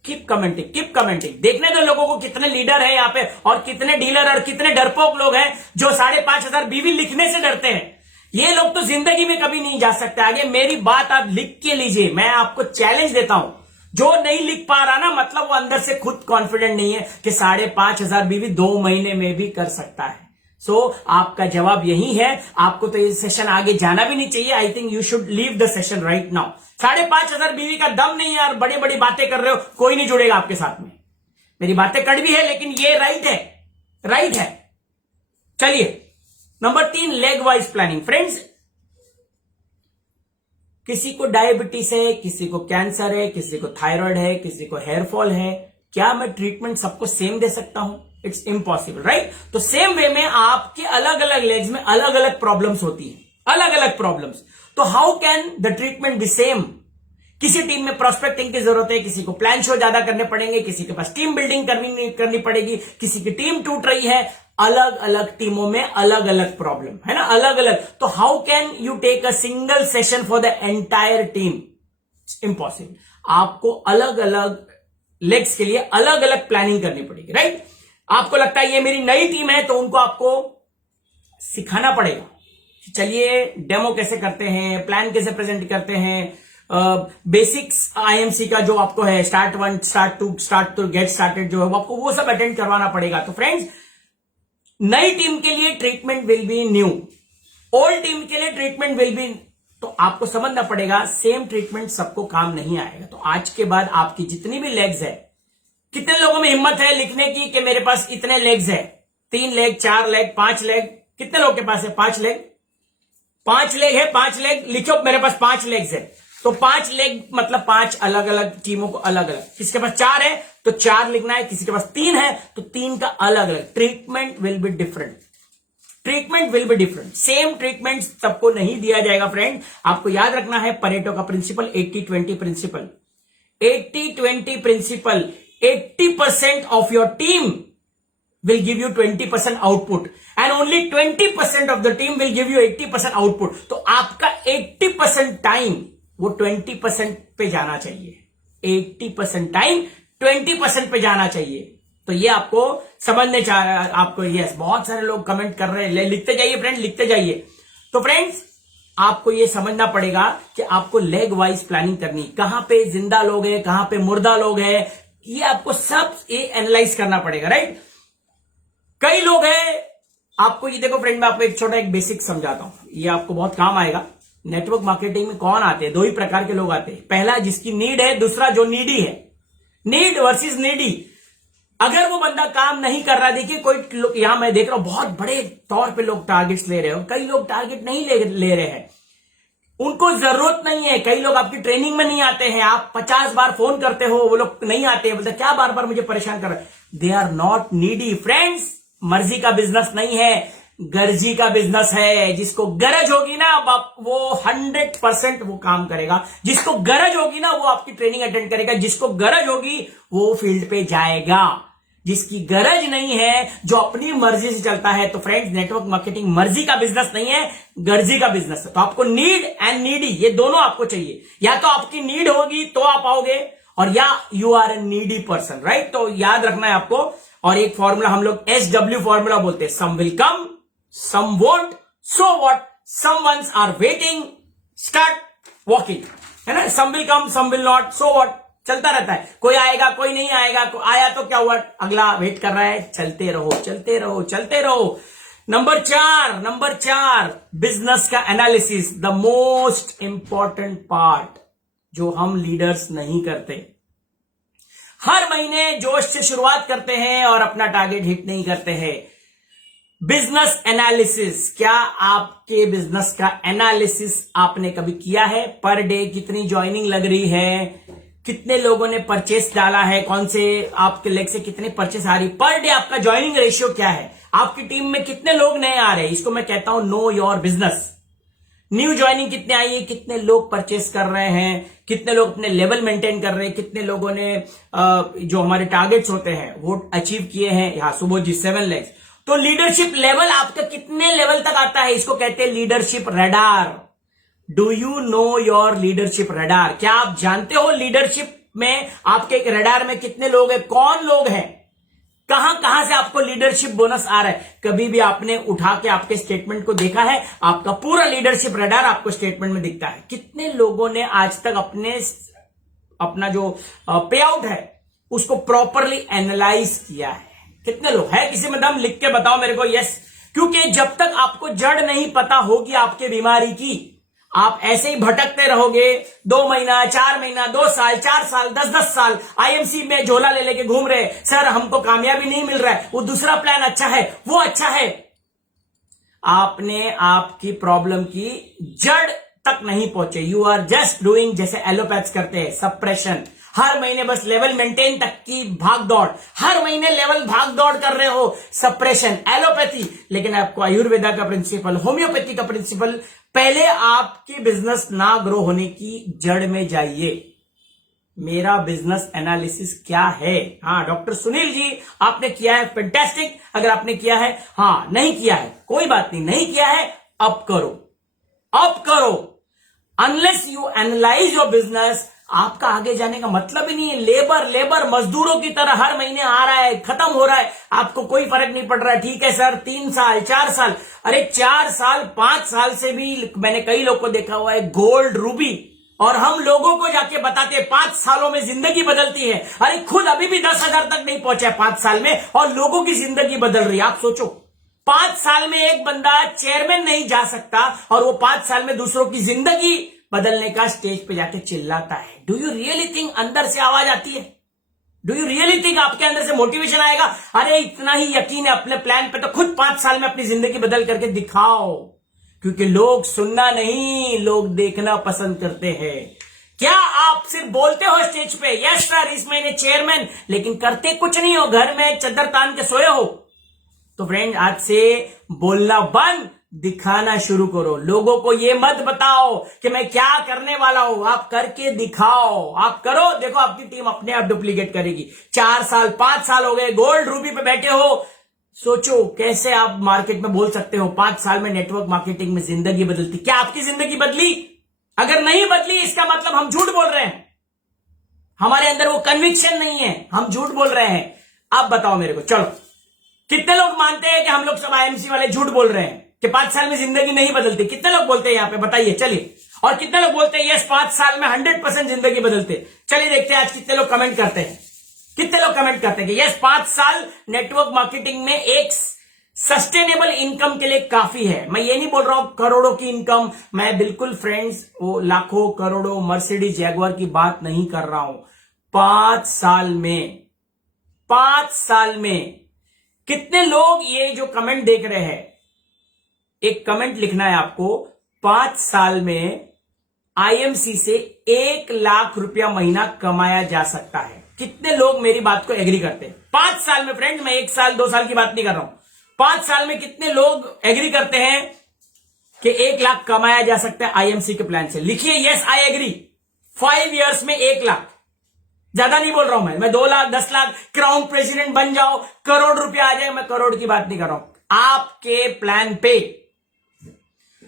Keep commenting, keep commenting. देखने दो लोगों को कितने लीडर हैं यहाँ पे और कितने डीलर और कितने डरपोक लोग हैं जो 5,500 बीवी लिखने से डरते हैं। ये लोग तो जिंदगी में कभी नहीं जा सकते आगे। मेरी बात आप लिख के लीजिए, मैं आपको चैलेंज देता हूं। जो नहीं लिख पा रहा ना, मतलब वो अंदर से खुद कॉन्फिडेंट नहीं है कि 5,500 बीवी 2 महीने में भी कर सकता है। सो आपका जवाब यही है। आपको तो ये सेशन आगे जाना भी नहीं चाहिए। I think you should leave the session right now. 5,500 बीवी का दम नहीं है यार, बड़ी बड़ी बातें कर रहे हो, कोई नहीं जुड़ेगा आपके साथ में। मेरी बातें कड़वी है लेकिन ये राइट है, राइट है। चलिए number 3, leg wise planning. Friends, किसी को डायबिटीज है, किसी को कैंसर है, किसी को थायराइड है, किसी को हेयर फॉल है, क्या मैं ट्रीटमेंट सबको सेम दे सकता हूं? It's impossible, right? तो सेम वे में आपके अलग अलग लेग्स में अलग अलग प्रॉब्लम्स होती है, अलग अलग प्रॉब्लम्स। तो how can the treatment B same? किसी टीम में प्रोस्पेक्टिंग की जरूरत है, किसी को प्लान शो ज्यादा करने पड़ेंगे, किसी के पास टीम बिल्डिंग करनी पड़ेगी, किसी की टीम टूट रही है। अलग अलग टीमों में अलग अलग प्रॉब्लम है ना, अलग अलग। तो how can you take a single session for the entire team? Impossible. आपको अलग अलग लेग्स के लिए अलग अलग प्लानिंग करनी पड़ेगी, राइट? आपको लगता है ये मेरी नई टीम है तो उनको आपको सिखाना पड़ेगा। चलिए डेमो कैसे करते हैं, प्लान कैसे प्रेजेंट करते हैं, बेसिक्स आईएमसी का जो आपको है, start 1, start to get started जो है, आपको वो सब अटेंड करवाना पड़ेगा। तो फ्रेंड्स, नई टीम के लिए treatment will be new, old team के लिए ट्रीटमेंट विल बी, तो आपको समझना पड़ेगा सेम ट्रीटमेंट सबको काम नहीं आएगा। तो आज के बाद आपकी जितनी भी लेग्स है, कितने लोगों में हिम्मत है लिखने की कि मेरे पास इतने लेग्स है, 3 लेग, 4 लेग, 5 लेग, कितने लोगों के पास है 5 लेग? 5 लेग है, 5 लेग लिखो, मेरे पास 5 लेग्स है। तो 5 लेग मतलब 5 अलग अलग टीमों को अलग अलग, किसी के पास 4 है तो 4 लिखना है, किसी के पास 3 है तो 3 का अलग अलग। Treatment will be different, treatment will be different, same treatment सबको नहीं दिया जाएगा। फ्रेंड, आपको याद रखना है परेटो का principle, 80-20 principle. 80-20 principle, 80% of your team will give you 20% output and only 20% of the team will give you 80% output. तो आपका 80% टाइम वो 20% पे जाना चाहिए, 80% टाइम 20% पे जाना चाहिए। तो ये आपको समझने चाह रहा है आपको। यस, बहुत सारे लोग कमेंट कर रहे हैं, लिखते जाइए फ्रेंड, लिखते जाइए। तो फ्रेंड्स, आपको ये समझना पड़ेगा कि आपको लेग वाइज प्लानिंग करनी, कहां पे जिंदा लोग हैं, कहां पे मुर्दा लोग हैं, ये आपको सब एनालाइज करना पड़ेगा, राइट। कई लोग हैं, आपको ये देखो फ्रेंड, मैं आपको एक छोटा एक बेसिक समझाता हूं, ये आपको बहुत काम आएगा। नेटवर्क मार्केटिंग में कौन आते हैं? 2 ही प्रकार के लोग आते हैं, पहला जिसकी नीड है, दूसरा जो नीडी है। Need versus needy. अगर वो बंदा काम नहीं कर रहा, देखिए कोई यहां मैं देख रहा हूं बहुत बड़े तौर पे लोग टारगेट्स ले रहे हो, कई लोग टारगेट नहीं ले रहे हैं, उनको जरूरत नहीं है। कई लोग आपकी ट्रेनिंग में नहीं आते हैं, आप 50 बार फोन करते हो, वो लोग नहीं आते हैं, बोलते क्या बार बार मुझे परेशान कर रहे हैं। They are not needy. Friends, मर्जी का बिजनेस नहीं है, गर्जी का बिजनेस है। जिसको गरज होगी ना वो 100% वो काम करेगा, जिसको गरज होगी ना वो आपकी ट्रेनिंग अटेंड करेगा, जिसको गरज होगी वो फील्ड पे जाएगा। जिसकी गरज नहीं है, जो अपनी मर्जी से चलता है, तो फ्रेंड्स, नेटवर्क मार्केटिंग मर्जी का बिजनेस नहीं है, गर्जी का बिजनेस है। तो आपको नीड एंड नीडी ये दोनों आपको चाहिए। या तो आपकी नीड होगी तो आप आओगे, और या you are a needy person, right. तो याद रखना है आपको। और एक फॉर्मूला हम लोग SW फॉर्मूला बोलते हैं, some will come, some won't, so what, some ones are waiting, start walking, है ना। Some will come, some will not, so what, चलता रहता है। कोई आएगा, कोई नहीं आएगा, आया तो क्या हुआ, अगला वेट कर रहा है। चलते रहो, चलते रहो, चलते रहो। नंबर 4, बिजनेस का analysis, the most important part जो हम लीडर्स नहीं करते। हर महीने जोश से शुरुआत करते हैं और अपना टारगेट हिट नहीं करते हैं। बिजनेस एनालिसिस, क्या आपके बिजनेस का एनालिसिस आपने कभी किया है? पर डे कितनी ज्वाइनिंग लग रही है, कितने लोगों ने परचेस डाला है, कौन से आपके लेग से कितने परचेस आ रही, पर डे आपका ज्वाइनिंग रेशियो क्या है, आपकी टीम में कितने लोग नए आ रहे हैं। इसको मैं कहता हूं know your business. New joining कितने आई है, कितने लोग परचेस कर रहे हैं, कितने लोग अपने लेवल मेंटेन कर रहे हैं, कितने लोगों ने जो हमारे टारगेट्स होते हैं वो अचीव किए हैं। यहां सुबोध जी 7 लेग्स। तो लीडरशिप लेवल आपका कितने लेवल तक आता है, इसको कहते हैं leadership radar. Do you know your leadership radar? क्या आप जानते हो लीडरशिप में आपके एक रडार में कितने लोग हैं, कौन लोग हैं, कहां कहां से आपको लीडरशिप बोनस आ रहा है? कभी भी आपने उठा के आपके स्टेटमेंट को देखा है? आपका पूरा लीडरशिप रडार आपको स्टेटमेंट में दिखता है। कितने लोगों ने आज तक अपना जो पे आउट है उसको प्रॉपरली एनालाइज किया है? कितने लोग है? किसी में दम लिख के बताओ मेरे को। यस, क्योंकि जब तक आपको जड़ नहीं पता होगी आपके बीमारी की, आप ऐसे ही भटकते रहोगे। 2 महीना, 4 महीना, 2 साल, 4 साल, 10-10 साल आईएमसी में झोला ले लेके घूम रहे, सर हमको कामयाबी नहीं मिल रहा है, वो दूसरा प्लान अच्छा है, वो अच्छा है। आपने आपकी प्रॉब्लम की जड़ तक नहीं पहुंचे। यू आर जस्ट डूइंग, जैसे एलोपैथ्स करते हैं, सप्रेशन। हर महीने बस लेवल मेंटेन तक की भाग दौड़, हर महीने लेवल भाग दौड़ कर रहे हो, सप्रेशन, एलोपैथी। लेकिन आपको आयुर्वेदा का प्रिंसिपल, होम्योपैथी का प्रिंसिपल, पहले आपकी बिजनेस ना ग्रो होने की जड़ में जाइए। मेरा बिजनेस एनालिसिस क्या है? हाँ डॉक्टर सुनील जी, आपने किया है, फैंटास्टिक। अगर आपने किया है, हाँ नहीं किया है, कोई बात नहीं किया है, अब करो, अब करो। Unless you analyse your business, आपका आगे जाने का मतलब ही नहीं है। लेबर मजदूरों की तरह हर महीने आ रहा है, खत्म हो रहा है, आपको कोई फर्क नहीं पड़ रहा है। ठीक है सर, 3 साल, 4 साल, अरे 4 साल, 5 साल से भी मैंने कई लोग को देखा हुआ है, गोल्ड रूबी और हम लोगों को जाके बताते हैं 5 सालों में जिंदगी बदलती है। अरे खुद अभी भी 10,000 तक नहीं पहुंचा 5 साल में, और लोगों की जिंदगी बदल रही है। आप सोचो 5 साल में एक बंदा चेयरमैन नहीं जा सकता और वो 5 साल में दूसरों की जिंदगी बदलने का स्टेज पे जाके चिल्लाता है। डू यू रियली थिंक अंदर से आवाज आती है? डू यू रियली थिंक आपके अंदर से मोटिवेशन आएगा? अरे इतना ही यकीन है अपने प्लान पे तो खुद 5 साल में अपनी जिंदगी बदल करके दिखाओ। क्योंकि लोग सुनना नहीं, लोग देखना पसंद करते हैं। क्या आप सिर्फ बोलते हो स्टेज पे यस सर इस महीने चेयरमैन, लेकिन करते कुछ नहीं हो, घर में चद्दर तान के सोए हो? तो फ्रेंड आज से बोलना बंद, दिखाना शुरू करो। लोगों को ये मत बताओ कि मैं क्या करने वाला हूं, आप करके दिखाओ। आप करो, देखो आपकी टीम अपने आप डुप्लीकेट करेगी। 4 साल 5 साल हो गए, गोल्ड रूबी पे बैठे हो। सोचो कैसे आप मार्केट में बोल सकते हो 5 साल में नेटवर्क मार्केटिंग में जिंदगी बदलती। क्या आपकी जिंदगी बदली? अगर नहीं बदली इसका मतलब हम झूठ बोल रहे हैं, हमारे अंदर वो कन्विक्शन नहीं है, हम झूठ बोल रहे हैं। अब बताओ मेरे को, चलो कितने लोग मानते हैं कि हम लोग सब आईएमसी वाले झूठ बोल रहे हैं कि 5 साल में जिंदगी नहीं बदलती? कितने लोग बोलते हैं यहां पे, बताइए चलिए। और कितने लोग बोलते हैं यस 5 साल में 100% जिंदगी बदलते? चलिए देखते हैं आज कितने लोग कमेंट करते हैं। कितने लोग कमेंट करते हैं कि यस 5 साल नेटवर्क मार्केटिंग में एक सस्टेनेबल इनकम के लिए काफी है। मैं ये नहीं बोल रहा हूं करोड़ों की इनकम, मैं बिल्कुल फ्रेंड्स वो लाखों करोड़ों मर्सिडीज जैगुआर की बात नहीं कर रहा हूं। 5 साल में कितने लोग ये जो कमेंट देख रहे हैं, एक कमेंट लिखना है आपको। 5 साल में आईएमसी से 1 लाख रुपया महीना कमाया जा सकता है। कितने लोग मेरी बात को एग्री करते हैं? 5 साल में फ्रेंड, मैं 1 साल 2 साल की बात नहीं कर रहा हूं, 5 साल में कितने लोग एग्री करते हैं कि 1 लाख कमाया जा सकता है आईएमसी के प्लान से? लिखिए यस आई एग्री। 5 इयर्स में 1 लाख, ज्यादा नहीं बोल रहा हूं मैं 2 लाख 10 लाख क्राउन प्रेसिडेंट बन जाओ, करोड़ रुपया आ जाए, मैं करोड़ की बात नहीं कर रहा हूं। आपके प्लान पे,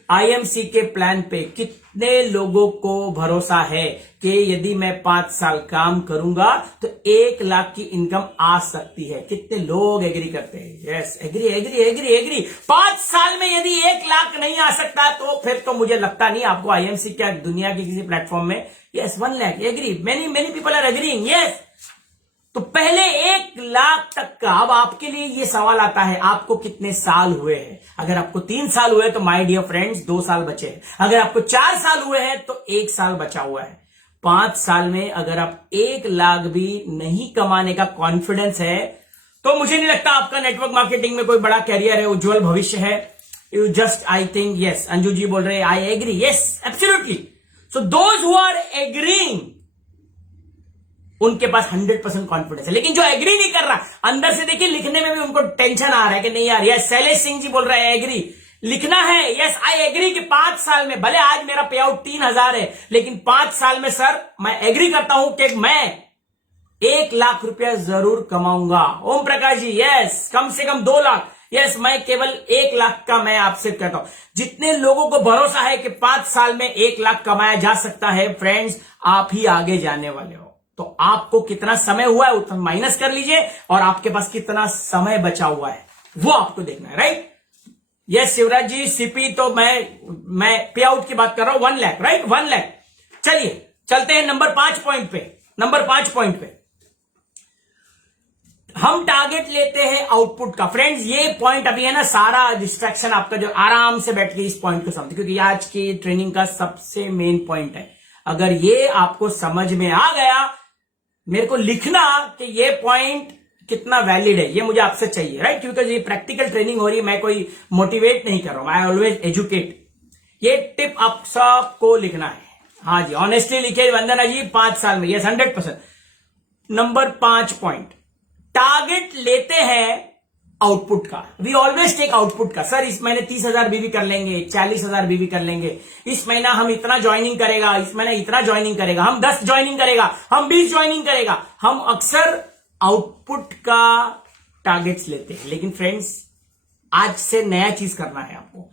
आईएमसी के प्लान पे कितने लोगों को भरोसा है कि यदि मैं 5 साल काम करूंगा तो 1 लाख की इनकम आ सकती है? कितने लोग एग्री करते हैं? Yes agree agree agree agree. 5 साल में यदि 1 लाख नहीं आ सकता तो फिर तो मुझे लगता नहीं आपको आईएमसी क्या दुनिया के किसी प्लेटफॉर्म में। Yes 1 lakh agree, many people are agreeing. Yes, तो पहले 1 लाख तक का। अब आपके लिए ये सवाल आता है आपको कितने साल हुए हैं? अगर आपको 3 साल हुए तो माय डियर फ्रेंड्स 2 साल बचे हैं। अगर आपको 4 साल हुए हैं तो 1 साल बचा हुआ है। 5 साल में अगर आप 1 लाख भी नहीं कमाने का कॉन्फिडेंस है तो मुझे नहीं लगता आपका नेटवर्क मार्केटिंग में कोई बड़ा कैरियर है, उज्जवल भविष्य है। You just I think yes. Anju ji बोल रहे हैं I agree. Yes absolutely. So those who are agreeing उनके पास 100% कॉन्फिडेंस है। लेकिन जो एग्री नहीं कर रहा, अंदर से देखिए लिखने में भी उनको टेंशन आ रहा है कि नहीं यार, यस शैलेश सिंह जी बोल रहे हैं एग्री। लिखना है यस आई एग्री कि 5 साल में, भले आज मेरा पे आउट 3,000 है, लेकिन 5 साल में सर मैं एग्री करता हूं कि मैं 1 लाख रुपया जरूर कमाऊंगा। ओम प्रकाश जी यस, कम से कम 2 लाख। यस, मैं केवल 1 लाख का मैं आपसे कहता हूं। जितने लोगों को भरोसा है कि 5 साल में 1 लाख कमाया जा सकता है, फ्रेंड्स आप ही आगे जाने वाले हो। तो आपको कितना समय हुआ है उतना माइनस कर लीजिए और आपके पास कितना समय बचा हुआ है वो आपको देखना है, right? Yes Shivraj ji, CP तो मैं पे आउट की बात कर रहा हूं 1 लाख, राइट? 1 लाख। चलिए चलते हैं नंबर 5 पॉइंट पे। नंबर 5 पॉइंट पे हम टारगेट लेते हैं आउटपुट का। फ्रेंड्स ये पॉइंट अभी है ना, सारा डिस्ट्रैक्शन आपका जो आराम से बैठ के इस पॉइंट को समझते, क्योंकि आज की ट्रेनिंग का सबसे मेन पॉइंट है। अगर ये आपको समझ में आ गया, मेरे को लिखना कि ये पॉइंट कितना वैलिड है, ये मुझे आपसे चाहिए, राइट? क्योंकि ये प्रैक्टिकल ट्रेनिंग हो रही है, मैं कोई मोटिवेट नहीं कर रहा हूं, आई ऑलवेज एजुकेट। ये टिप आप सबको लिखना है। हाँ जी, ऑनेस्टली लिखिए वंदना जी 5 साल में, यस 100%। नंबर 5 पॉइंट, टारगेट लेते हैं आउटपुट का। वी ऑलवेज टेक आउटपुट का। सर इस महीने 30,000 बीवी कर लेंगे, 40,000 बीवी कर लेंगे, इस महीना हम इतना ज्वाइनिंग करेगा, इस महीना इतना ज्वाइनिंग करेगा, हम 10 ज्वाइनिंग करेगा, हम 20 ज्वाइनिंग करेगा। हम अक्सर आउटपुट का टारगेट्स लेते हैं। लेकिन फ्रेंड्स आज से नया चीज करना है आपको।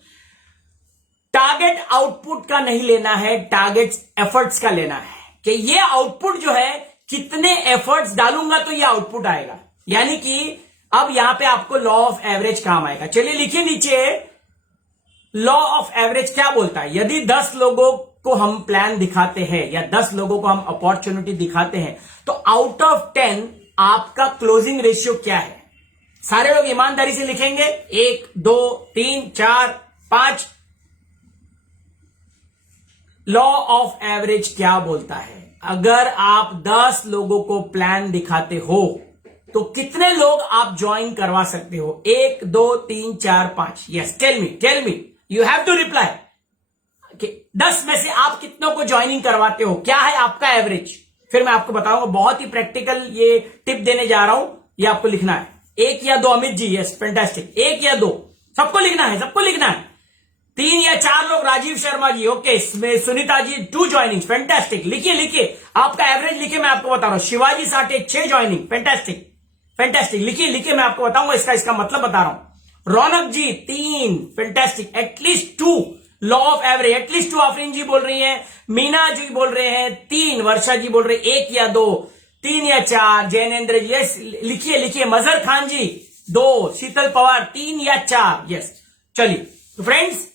टारगेट आउटपुट का नहीं लेना है, टारगेट एफर्ट्स का लेना है कि ये आउटपुट जो है कितने एफर्ट्स डालूंगा तो ये आउटपुट आएगा। यानी कि अब यहां पे आपको लॉ ऑफ एवरेज काम आएगा। चलिए लिखिए नीचे, लॉ ऑफ एवरेज क्या बोलता है? यदि 10 लोगों को हम प्लान दिखाते हैं या 10 लोगों को हम अपॉर्चुनिटी दिखाते हैं, तो आउट ऑफ 10 आपका क्लोजिंग रेशियो क्या है? सारे लोग ईमानदारी से लिखेंगे 1 2 3 4 5। लॉ ऑफ एवरेज क्या बोलता है? अगर आप 10 लोगों को प्लान दिखाते हो तो कितने लोग आप ज्वाइन करवा सकते हो? 1 2 3 4 5। Yes, tell me, you have to reply. 10 में से आप कितनों को ज्वाइनिंग करवाते हो? क्या है आपका एवरेज? फिर मैं आपको बताऊंगा, बहुत ही प्रैक्टिकल ये टिप देने जा रहा हूं, ये आपको लिखना है। 1 या 2, अमित जी, यस फैंटास्टिक, 1 या 2 सबको लिखना है, 3 या 4 लोग, Rajiv Sharma ji, okay, Sunita ji 2 joining, fantastic, लिखिए आपका एवरेज लिखिए, मैं आपको बता रहा हूं। शिवाजी साठे 6 ज्वाइनिंग, फैंटास्टिक, लिखिए मैं आपको बताऊंगा इसका मतलब बता रहा हूं। Raunak ji 3, fantastic, at least 2, law of average at least 2। Afreen ji बोल रही हैं, मीना जी बोल रहे हैं 3, वर्षा जी बोल रहे हैं 1 या 2, 3 या 4, जैनेन्द्र जी, यस लिखिए, मजहर खान जी 2, शीतल पवार 3 या 4, यस। चलिए तो फ्रेंड्स,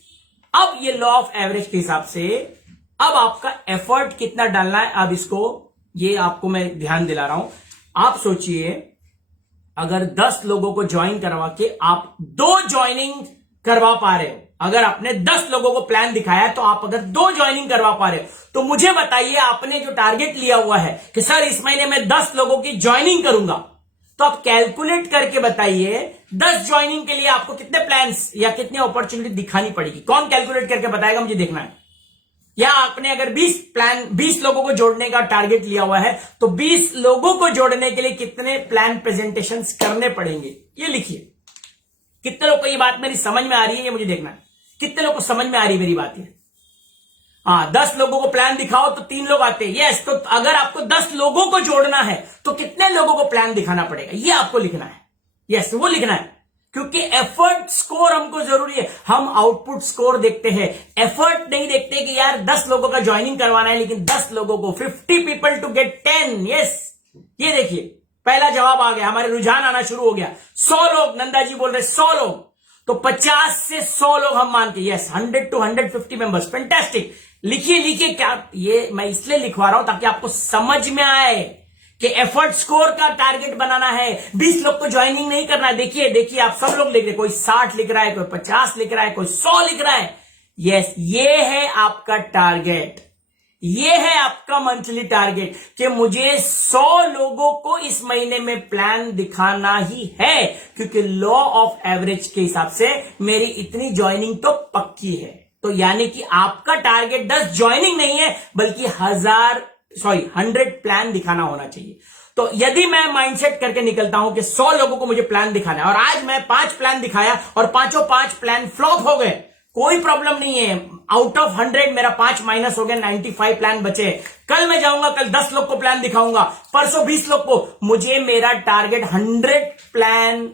अब ये लॉ ऑफ एवरेज के हिसाब से अब आपका एफर्ट कितना डालना है, अब इसको ये आपको मैं ध्यान दिला रहा हूं। आप सोचिए, अगर 10 लोगों को ज्वाइन करवा के आप 2 ज्वाइनिंग करवा पा रहे हो, अगर आपने 10 लोगों को प्लान दिखाया तो आप अगर 2 ज्वाइनिंग करवा पा रहे हो, तो मुझे बताइए, आपने जो टारगेट लिया हुआ है कि सर इस महीने में 10 लोगों की ज्वाइनिंग करूंगा, तो आप कैलकुलेट करके बताइए 10 ज्वाइनिंग के लिए आपको कितने प्लान्स या कितनी अपॉर्चुनिटी दिखानी पड़ेगी? कौन कैलकुलेट करके बताएगा? मुझे देखना है। या आपने अगर 20 लोगों को जोड़ने का टारगेट लिया हुआ है, तो 20 लोगों को जोड़ने के लिए कितने प्लान प्रेजेंटेशंस करने पड़ेंगे? ये लिखिए। कितने लोग को ये बात मेरी समझ में आ रही है, ये मुझे देखना है। कितने लोग को समझ में आ रही है मेरी बात? ये हाँ, 10 लोगों को प्लान दिखाओ तो 3 लोग आते हैं, यस। तो अगर आपको 10 लोगों को जोड़ना है तो कितने लोगों को प्लान दिखाना पड़ेगा? ये आपको लिखना है, यस, वो लिखना है। क्योंकि एफर्ट स्कोर हमको जरूरी है। हम आउटपुट स्कोर देखते हैं, एफर्ट नहीं देखते कि यार 10 लोगों का ज्वाइनिंग करवाना है, लेकिन 10 लोगों को, 50 पीपल टू गेट 10, यस। ये देखिए, पहला जवाब आ गया, हमारे रुझान आना शुरू हो गया। 100 लोग, नंदा जी बोल रहे 100 लोग, तो 50 से 100 लोग हम मान के, यस, 100 to 150 मेंबर्स, फैंटास्टिक। लिखिए क्या, ये मैं इसलिए लिखवा रहा हूं ताकि आपको समझ में आए कि एफर्ट स्कोर का टारगेट बनाना है। 20 लोग को ज्वाइनिंग नहीं करना है। देखिए आप सब लोग लिख रहे, कोई 60 लिख रहा है, कोई 50 लिख रहा है, कोई 100 लिख रहा है, यस। ये है आपका टारगेट, ये है आपका मंथली टारगेट कि मुझे 100 लोगों को इस महीने में प्लान दिखाना ही है, क्योंकि लॉ ऑफ एवरेज के हिसाब से मेरी इतनी ज्वाइनिंग तो पक्की है। तो यानी कि आपका टारगेट 10 ज्वाइनिंग नहीं है, बल्कि 100 प्लान दिखाना होना चाहिए। तो यदि मैं माइंडसेट करके निकलता हूं कि 100 लोगों को मुझे प्लान दिखाना है, और आज मैं 5 प्लान दिखाया और 5 प्लान फ्लॉप हो गए, कोई प्रॉब्लम नहीं है। आउट ऑफ 100 मेरा 5 माइनस हो गया, 95 प्लान बचे। कल मैं जाऊंगा, कल 10 लोग को प्लान दिखाऊंगा, परसों 20 लोग को। मुझे मेरा टारगेट 100 प्लान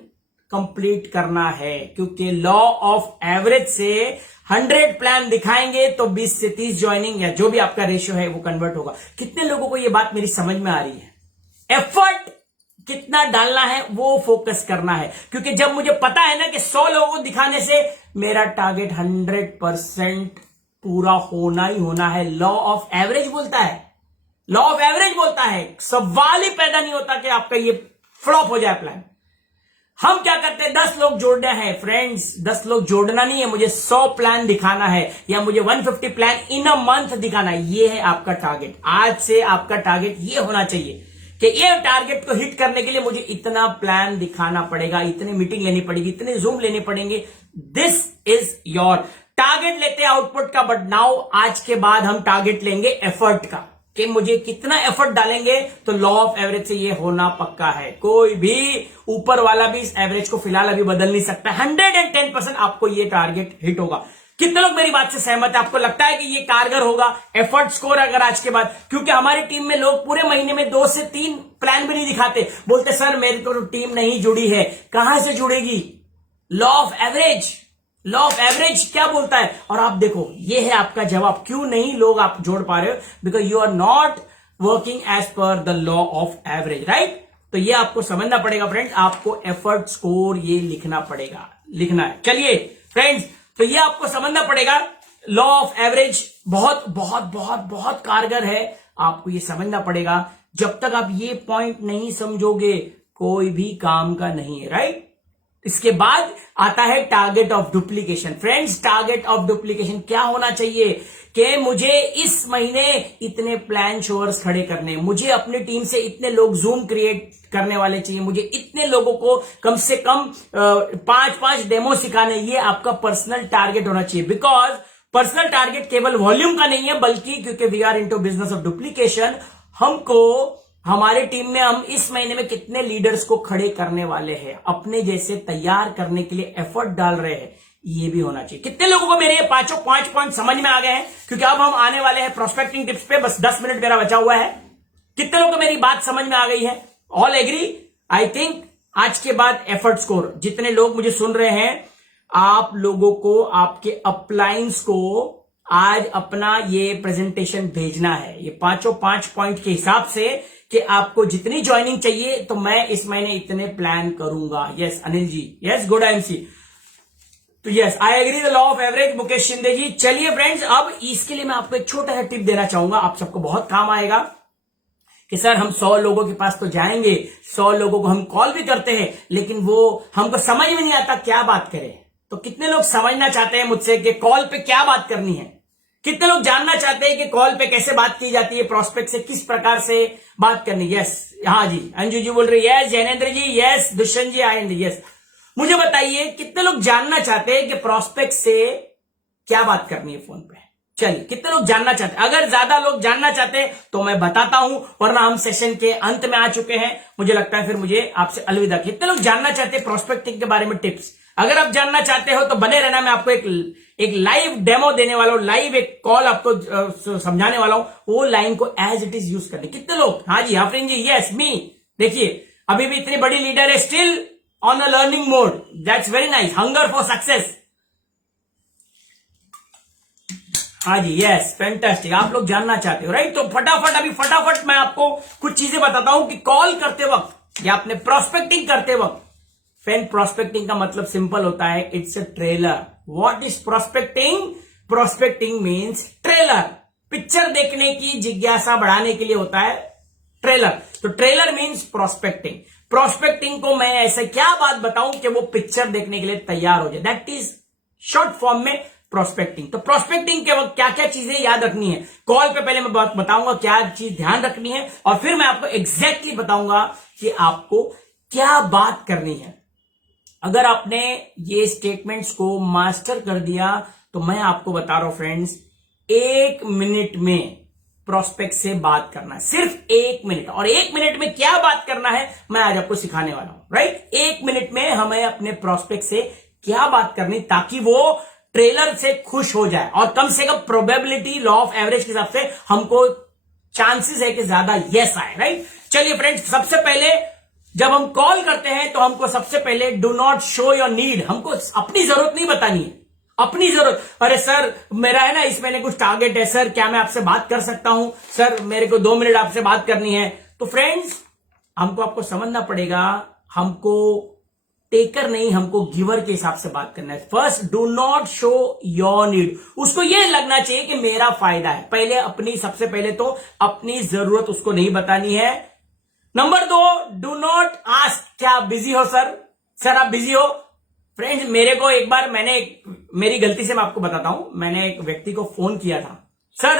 कंप्लीट करना है, क्योंकि लॉ ऑफ एवरेज से 100 प्लान दिखाएंगे तो 20 से 30 ज्वाइनिंग या जो भी आपका रेशियो है वो कन्वर्ट होगा। कितने लोगों को ये बात मेरी समझ में आ रही है? एफर्ट कितना डालना है वो फोकस करना है, क्योंकि जब मुझे पता है ना कि 100 लोगों को दिखाने से मेरा टारगेट 100% पूरा होना ही होना है। लॉ ऑफ एवरेज बोलता है, लॉ ऑफ एवरेज बोलता है, सवाल ही पैदा नहीं होता कि आपका ये फ्लॉप हो जाए प्लान। हम क्या करते हैं, 10 लोग जोड़ना है फ्रेंड्स, 10 लोग जोड़ना नहीं है, मुझे 100 प्लान दिखाना है या मुझे 150 प्लान इन अ मंथ दिखाना है। ये है आपका टारगेट। आज से आपका टारगेट ये होना चाहिए कि ये टारगेट को हिट करने के लिए मुझे इतना प्लान दिखाना पड़ेगा, इतनी मीटिंग लेनी पड़ेगी, इतने जूम लेने पड़ेंगे। This is your target. लेते हैं आउटपुट का, बट नाउ आज के बाद हम टारगेट लेंगे एफर्ट का, कि मुझे कितना एफर्ट डालेंगे तो लॉ ऑफ एवरेज से ये होना पक्का है। कोई भी ऊपर वाला भी इस एवरेज को फिलहाल अभी बदल नहीं सकता। 110% आपको ये टारगेट हिट होगा। कितने लोग मेरी बात से सहमत है? आपको लगता है कि ये कारगर होगा एफर्ट स्कोर अगर आज के बाद? क्योंकि हमारी टीम में लोग पूरे महीने में 2 से 3 प्लान भी नहीं दिखाते, बोलते सर मेरी तो टीम नहीं जुड़ी है। कहां से जुड़ेगी? Law of average. Law of average क्या बोलता है? और आप देखो, ये है आपका जवाब। क्यों नहीं लोग आप जोड़ पा रहे हो? Because you are not working as per the law of average, right? तो ये आपको समझना पड़ेगा फ्रेंड्स, आपको एफर्ट स्कोर ये लिखना पड़ेगा, लिखना है। चलिए फ्रेंड्स, तो ये आपको समझना पड़ेगा लॉ ऑफ एवरेज बहुत बहुत बहुत बहुत कारगर है, आपको ये समझना पड़ेगा। जब तक आप ये पॉइंट नहीं समझोगे कोई भी काम का नहीं है, राइट। इसके बाद आता है target of duplication. Friends, target of duplication क्या होना चाहिए कि मुझे इस महीने इतने प्लान शोअर्स खड़े करने, मुझे अपनी टीम से इतने लोग जूम क्रिएट करने वाले चाहिए, मुझे इतने लोगों को कम से कम 5-5 डेमो सिखाने, ये आपका पर्सनल टारगेट होना चाहिए। बिकॉज पर्सनल टारगेट केवल वॉल्यूम का नहीं है, बल्कि क्योंकि we are into business of duplication, हमको हमारे टीम में हम इस महीने में कितने लीडर्स को खड़े करने वाले हैं, अपने जैसे तैयार करने के लिए एफर्ट डाल रहे हैं, ये भी होना चाहिए। कितने लोगों को मेरे ये 5 पॉइंट समझ में आ गए हैं? क्योंकि अब हम आने वाले हैं प्रोस्पेक्टिंग टिप्स पे, बस 10 मिनट मेरा बचा हुआ है। कितने लोगों को मेरी बात समझ में आ गई है? All agree? आई थिंक आज के बाद एफर्ट स्कोर, जितने लोग मुझे सुन रहे हैं, आप लोगों को आपके अपलाइंस को आज अपना ये प्रेजेंटेशन भेजना है, ये 5 पॉइंट के हिसाब से कि आपको जितनी ज्वाइनिंग चाहिए, तो मैं इस महीने इतने प्लान करूंगा। Yes Anil ji, yes good IMC, तो yes I agree the law of average, Mukesh Shinde ji. चलिए फ्रेंड्स, अब इसके लिए मैं आपको एक छोटा सा टिप देना चाहूंगा, आप सबको बहुत काम आएगा। कि सर हम 100 लोगों के पास तो जाएंगे, 100 लोगों को हम कॉल भी करते हैं, लेकिन वो हमको समझ में नहीं आता क्या बात करें। तो कितने लोग समझना चाहते हैं मुझसे कि कॉल पे क्या बात करनी है? कितने लोग जानना चाहते हैं कि कॉल पे कैसे बात की जाती है, प्रोस्पेक्ट से किस प्रकार से बात करनी? यस, हाँ जी, अंजू जी बोल रही है, यस जैनेन्द्र जी, यस दुष्यंत जी आएंगे, यस। मुझे बताइए कितने लोग जानना चाहते हैं कि प्रोस्पेक्ट से क्या बात करनी है फोन पे? चलिए, कितने लोग जानना चाहते हैं? अगर ज्यादा लोग जानना चाहते हैं तो मैं बताता हूं, वरना हम सेशन के अंत में आ चुके हैं, मुझे लगता है फिर मुझे आपसे अलविदा। कितने लोग जानना चाहते हैं प्रोस्पेक्टिंग के बारे में टिप्स? अगर आप जानना चाहते हो तो बने रहना, मैं आपको एक लाइव डेमो देने वाला हूं, लाइव एक कॉल आपको समझाने वाला हूं, वो लाइन को एज इट इज यूज करने। कितने लोग? हाँ जी, आफरीन जी, यस मी। देखिए, अभी भी इतनी बड़ी लीडर है, still on a learning mode, that's very nice, hunger for success. हाँ जी, यस फैंटास्टिक, आप लोग जानना चाहते हो, राइट। तो फटाफट मैं आपको कुछ चीजें बताता हूं कि कॉल करते वक्त या अपने प्रोस्पेक्टिंग करते वक्त, फैन प्रोस्पेक्टिंग का मतलब सिंपल होता है, it's a trailer. What is prospecting? Prospecting means trailer. Picture देखने की जिज्ञासा बढ़ाने के लिए होता है ट्रेलर। तो ट्रेलर मीन्स प्रोस्पेक्टिंग। प्रोस्पेक्टिंग को मैं ऐसे क्या बात बताऊं कि वो पिक्चर देखने के लिए तैयार हो जाए, दैट इज शॉर्ट फॉर्म में प्रोस्पेक्टिंग। तो प्रोस्पेक्टिंग के वक्त क्या क्या चीजें याद रखनी है, कॉल पे पहले मैं बताऊंगा क्या चीज ध्यान रखनी है, और फिर मैं आपको एग्जैक्टली बताऊंगा कि आपको क्या बात करनी है। अगर आपने ये स्टेटमेंट्स को मास्टर कर दिया तो मैं आपको बता रहा हूं फ्रेंड्स, 1 मिनट में प्रोस्पेक्ट से बात करना है, सिर्फ 1 मिनट। और 1 मिनट में क्या बात करना है मैं आज आपको सिखाने वाला हूं, राइट। 1 मिनट में हमें अपने प्रोस्पेक्ट से क्या बात करनी, ताकि वो ट्रेलर से खुश हो जाए, और कम से कम प्रोबेबिलिटी लॉ ऑफ एवरेज के हिसाब से हमको चांसेस है कि ज्यादा यस आए, राइट। चलिए फ्रेंड्स, सबसे पहले जब हम कॉल करते हैं तो हमको सबसे पहले do not show your need, हमको अपनी जरूरत नहीं बतानी है, अपनी जरूरत। अरे सर मेरा है ना इस महीने कुछ टारगेट है सर, क्या मैं आपसे बात कर सकता हूं सर, मेरे को 2 मिनट आपसे बात करनी है। तो फ्रेंड्स, हमको आपको समझना पड़ेगा, हमको टेकर नहीं, हमको गिवर के हिसाब से बात करना है। First, do not show your need, उसको ये लगना चाहिए कि मेरा फायदा है। पहले अपनी, सबसे पहले तो अपनी जरूरत उसको नहीं बतानी है। नंबर 2, डू नॉट आस्क क्या आप बिजी हो सर, सर आप बिजी हो। फ्रेंड्स, मेरे को एक बार मेरी गलती से मैं आपको बताता हूं, मैंने एक व्यक्ति को फोन किया था, सर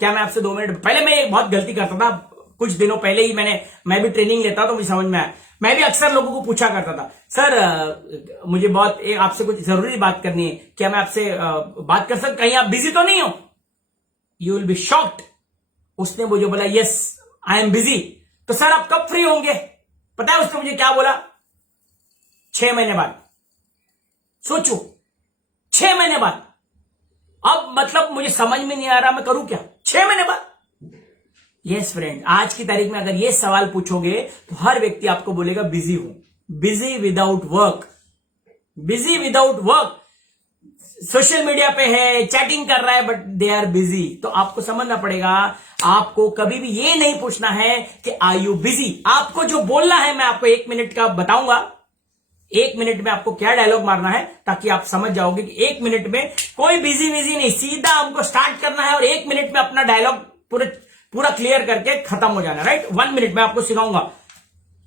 क्या मैं आपसे 2 मिनट, पहले मैं एक बहुत गलती करता था, कुछ दिनों पहले ही मैं भी ट्रेनिंग लेता तो मुझे समझ में आया, मैं भी अक्सर लोगों को पूछा करता था, सर मुझे बहुत आपसे कुछ जरूरी बात करनी है, क्या मैं आपसे बात कर सकता, कहीं आप बिजी तो नहीं हो? यू विल बी शॉक्ड, उसने मुझे बोला यस आई एम बिजी। तो सर आप कब फ्री होंगे? पता है उसने मुझे क्या बोला? 6 महीने बाद। सोचो, 6 महीने बाद। अब मतलब मुझे समझ में नहीं आ रहा मैं करूं क्या 6 महीने बाद। यस फ्रेंड, आज की तारीख में अगर ये सवाल पूछोगे तो हर व्यक्ति आपको बोलेगा बिजी हूं, busy without work, busy without work, social media पे है, चैटिंग कर रहा है, बट दे आर बिजी। तो आपको समझना पड़ेगा, आपको कभी भी ये नहीं पूछना है कि आर यू बिजी, आपको जो बोलना है मैं आपको 1 मिनट का बताऊंगा, 1 मिनट में आपको क्या डायलॉग मारना है, ताकि आप समझ जाओगे कि 1 मिनट में कोई बिजी नहीं, सीधा हमको स्टार्ट करना है और 1 मिनट में अपना डायलॉग पूरा क्लियर करके खत्म हो जाना, राइट। 1 मिनट में आपको सिखाऊंगा।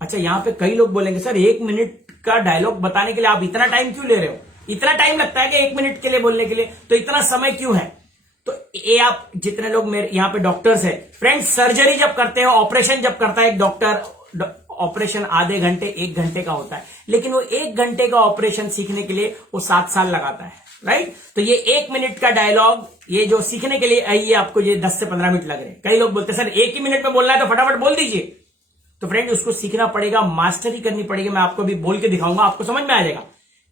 अच्छा, यहां पे कई लोग बोलेंगे सर 1 मिनट का डायलॉग बताने के लिए आप इतना टाइम क्यों ले रहे हो, इतना टाइम लगता है कि 1 मिनट के लिए बोलने के लिए, तो इतना समय क्यों है। तो ये आप जितने लोग मेरे यहां पे डॉक्टर्स है फ्रेंड्स, सर्जरी जब करते हो, ऑपरेशन जब करता है एक डॉक्टर, ऑपरेशन आधे घंटे 1 घंटे का होता है, लेकिन वो 1 घंटे का ऑपरेशन सीखने के लिए वो 7 साल लगाता है, राइट। तो ये 1 मिनट का डायलॉग, ये जो सीखने के लिए ये आपको ये 10 से 15 मिनट लग रहे हैं। कई लोग बोलते हैं सर 1 ही मिनट में बोलना है तो फटाफट बोल दीजिए। तो फ्रेंड उसको सीखना पड़ेगा, मास्टरी करनी पड़ेगी। मैं आपको भी बोल के दिखाऊंगा, आपको समझ में आ जाएगा।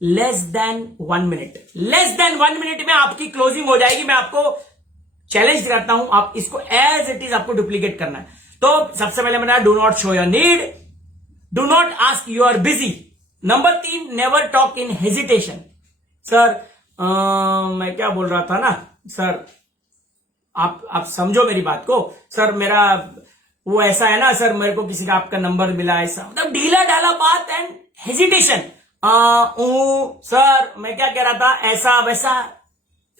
Less than 1 minute, less than 1 minute में आपकी क्लोजिंग हो जाएगी। मैं आपको चैलेंज करता हूं, आप इसको एज इट इज आपको डुप्लीकेट करना है। तो सबसे पहले मैंने do not show your need, do not ask you are busy. Number 3, never talk in hesitation. Sir मैं क्या बोल रहा था ना सर, आप समझो मेरी बात को। सर मेरा वो ऐसा है ना सर, मेरे को किसी का आपका नंबर मिला, ऐसा मतलब ढीला ढाला बात एंड हेजिटेशन। सर मैं क्या कह रहा था, ऐसा वैसा,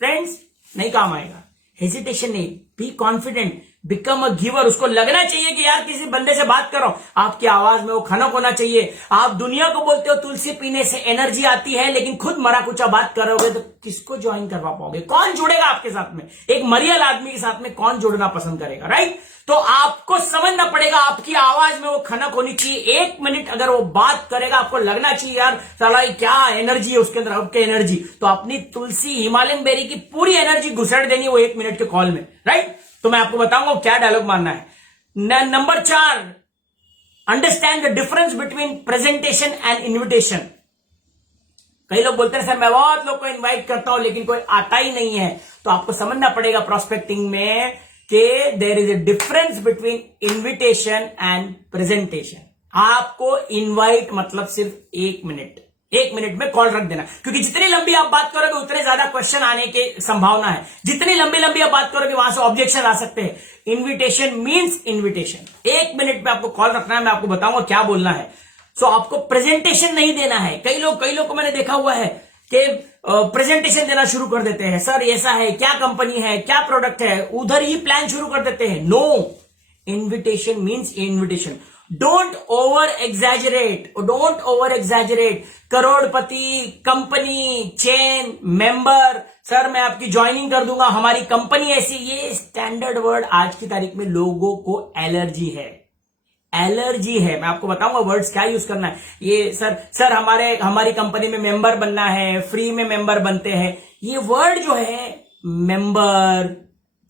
फ्रेंड्स नहीं काम आएगा। हेजिटेशन नहीं, be confident, become a giver. उसको लगना चाहिए कि यार किसी बंदे से बात करो, आपकी आवाज में वो खनक होना चाहिए। आप दुनिया को बोलते हो तुलसी पीने से एनर्जी आती है, लेकिन खुद मरा कुचा बात करोगे तो किसको ज्वाइन करवा पाओगे, कौन जुड़ेगा आपके साथ में। एक मरियल आदमी के साथ में कौन जुड़ना पसंद करेगा, राइट। तो आपको समझना पड़ेगा, आपकी आवाज में वो खनक होनी चाहिए। 1 मिनट अगर वो बात करेगा, आपको लगना चाहिए यार साला क्या एनर्जी है उसके अंदर, आपके एनर्जी। तो अपनी तुलसी हिमालयन बेरी की पूरी एनर्जी घुसड़ देनी वो 1 मिनट के कॉल में, राइट। तो मैं आपको बताऊंगा क्या डायलॉग मारना है। Number 4, understand the difference between presentation and invitation. कई लोग बोलते हैं सर मैं बहुत लोग को इनवाइट करता हूं लेकिन कोई आता ही नहीं है। तो आपको समझना पड़ेगा प्रोस्पेक्टिंग में कि there is a difference between invitation and presentation. आपको इनवाइट मतलब सिर्फ 1 मिनट, 1 मिनट में कॉल रख देना, क्योंकि जितनी लंबी आप बात करोगे उतने ज्यादा क्वेश्चन आने की संभावना है। जितनी लंबी आप बात करोगे वहां से ऑब्जेक्शन आ सकते हैं। Invitation means invitation. 1 मिनट में आपको कॉल रखना है, मैं आपको बताऊंगा क्या बोलना है। सो आपको प्रेजेंटेशन नहीं देना है। कई लोग को मैंने देखा हुआ है कि प्रेजेंटेशन देना शुरू कर देते हैं। सर ऐसा है, क्या कंपनी है, क्या प्रोडक्ट है, उधर ही प्लान शुरू कर देते हैं। No, invitation means invitation. Don't over exaggerate, don't over exaggerate. करोड़पति, कंपनी, चेन, मेंबर, सर मैं आपकी ज्वाइनिंग कर दूंगा, हमारी कंपनी ऐसी, ये स्टैंडर्ड वर्ड आज की तारीख में लोगों को एलर्जी है, एलर्जी है। मैं आपको बताऊंगा वर्ड्स क्या यूज करना है। ये सर हमारी कंपनी में मेंबर बनना है, फ्री में मेंबर बनते हैं। ये वर्ड जो है मेंबर,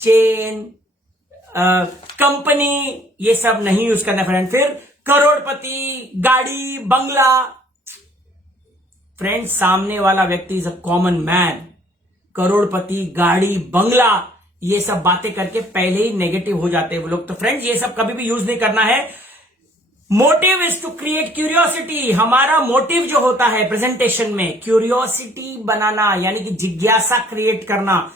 चेन, कंपनी, ये सब नहीं यूज करना फ्रेंड। फिर करोड़पति, गाड़ी, बंगला। फ्रेंड सामने वाला व्यक्ति इज अ कॉमन मैन। करोड़पति, गाड़ी, बंगला, ये सब बातें करके पहले ही नेगेटिव हो जाते हैं वो लोग। तो फ्रेंड्स ये सब कभी भी यूज नहीं करना है। Motive is to create curiosity. हमारा मोटिव जो होता है प्रेजेंटेशन में, क्यूरियोसिटी बनाना, यानी कि जिज्ञासा क्रिएट करना।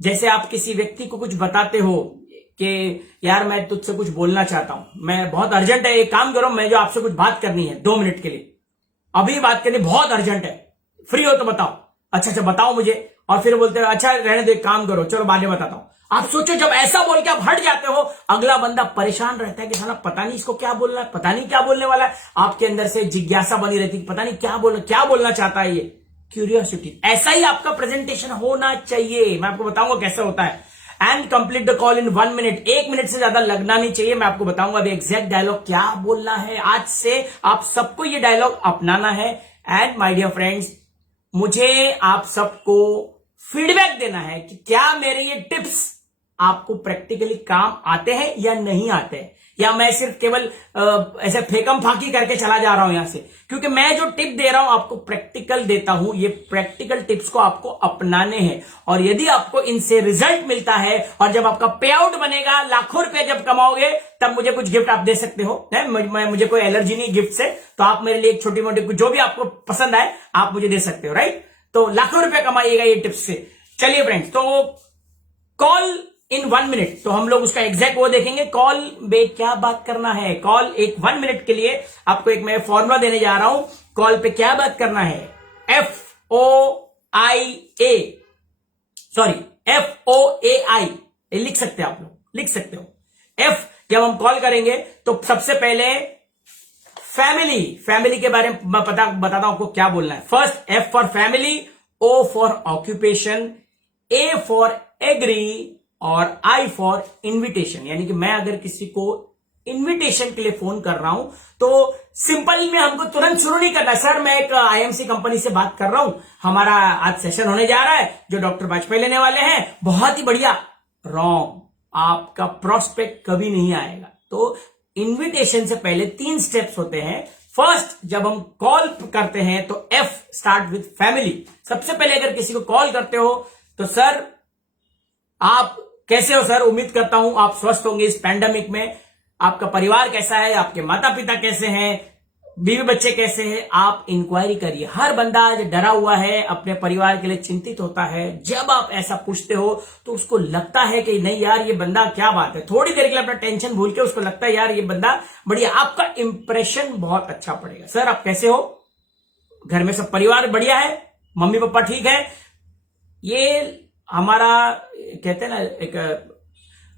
जैसे आप किसी व्यक्ति को कुछ बताते हो कि यार मैं तुझसे कुछ बोलना चाहता हूं, मैं बहुत अर्जेंट है, एक काम करो, मैं जो आपसे कुछ बात करनी है 2 मिनट के लिए, अभी बात करनी बहुत अर्जेंट है, फ्री हो तो बताओ। अच्छा बताओ मुझे। और फिर बोलते हो अच्छा रहने दो, एक काम करो, चलो बाद में बताता हूं। आप सोचो जब ऐसा बोल के आप हट जाते हो, अगला बंदा परेशान रहता है कि साला पता नहीं इसको क्या बोलना है, पता नहीं क्या बोलने वाला है। आपके अंदर से जिज्ञासा बनी रहती है, पता नहीं क्या बोलना चाहता है ये, क्यूरियोसिटी। ऐसा ही आपका प्रेजेंटेशन होना चाहिए। मैं आपको बताऊंगा कैसे होता है। And complete the call in 1 minute. 1 minute से ज्यादा लगना नहीं चाहिए। मैं आपको बताऊंगा अभी एग्जैक्ट डायलॉग क्या बोलना है। आज से आप सबको ये डायलॉग अपनाना है। एंड माय डियर फ्रेंड्स, मुझे आप सबको फीडबैक देना है कि क्या मेरे ये टिप्स आपको प्रैक्टिकली काम आते हैं या नहीं आते हैं, या मैं सिर्फ केवल ऐसे फेकम फाकी करके चला जा रहा हूं यहां से। क्योंकि मैं जो टिप दे रहा हूं आपको प्रैक्टिकल देता हूं। ये प्रैक्टिकल टिप्स को आपको अपनाने हैं, और यदि आपको इनसे रिजल्ट मिलता है और जब आपका पे आउट बनेगा, लाखों रुपए जब कमाओगे, तब मुझे कुछ गिफ्ट आप दे सकते हो। मुझे कोई एलर्जी नहीं गिफ्ट से, तो आप मेरे लिए एक छोटी मोटी जो भी आपको पसंद आए आप मुझे दे सकते हो, राइट। तो लाखों रुपए कमाइएगा ये टिप्स से। चलिए फ्रेंड्स, तो कॉल इन 1 मिनट, तो हम लोग उसका एग्जैक्ट वो देखेंगे, कॉल में क्या बात करना है। कॉल एक 1 मिनट के लिए आपको एक मैं फॉर्मूला देने जा रहा हूं कॉल पे क्या बात करना है? FOAI लिख सकते हैं, आप लोग लिख सकते हो। F जब हम कॉल करेंगे तो सबसे पहले फैमिली के बारे में मैं बताता हूं आपको क्या बोलना है। First F for family, O for occupation, A for agree और I फॉर इन्विटेशन। यानी कि मैं अगर किसी को इन्विटेशन के लिए फोन कर रहा हूं तो सिंपल में हमको तुरंत शुरू नहीं करना, सर मैं एक IMC कंपनी से बात कर रहा हूं, हमारा आज सेशन होने जा रहा है जो डॉक्टर वाजपेयी लेने वाले हैं, बहुत ही बढ़िया। रॉन्ग, आपका प्रोस्पेक्ट कभी नहीं आएगा। तो इन्विटेशन से पहले 3 स्टेप्स होते हैं। फर्स्ट, जब हम कॉल करते हैं तो F स्टार्ट विद फैमिली। सबसे पहले अगर किसी को कॉल करते हो तो सर आप कैसे हो? सर उम्मीद करता हूं आप स्वस्थ होंगे इस पैंडेमिक में। आपका परिवार कैसा है? आपके माता पिता कैसे हैं? बीवी बच्चे कैसे हैं? आप इंक्वायरी करिए। हर बंदा आज डरा हुआ है, अपने परिवार के लिए चिंतित होता है। जब आप ऐसा पूछते हो तो उसको लगता है कि नहीं यार ये बंदा, क्या बात है, थोड़ी देर के लिए अपना टेंशन भूल के उसको लगता है यार ये बंदा बढ़िया। आपका इंप्रेशन बहुत अच्छा पड़ेगा। सर आप कैसे हो? घर में सब परिवार बढ़िया है? मम्मी पापा ठीक है? ये हमारा कहते हैं ना एक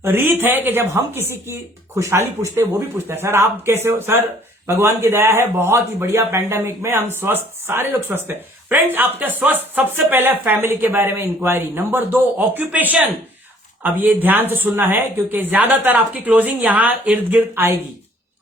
रीत है कि जब हम किसी की खुशहाली पूछते हैं वो भी पूछता है सर आप कैसे हो? सर भगवान की दया है बहुत ही बढ़िया, पैंडेमिक में हम स्वस्थ, सारे लोग स्वस्थ हैं। फ्रेंड्स आपका स्वस्थ, सबसे पहले फैमिली के बारे में इंक्वायरी। Number 2 occupation. अब ये ध्यान से सुनना है क्योंकि ज्यादातर आपकी क्लोजिंग यहां इर्द गिर्द आएगी।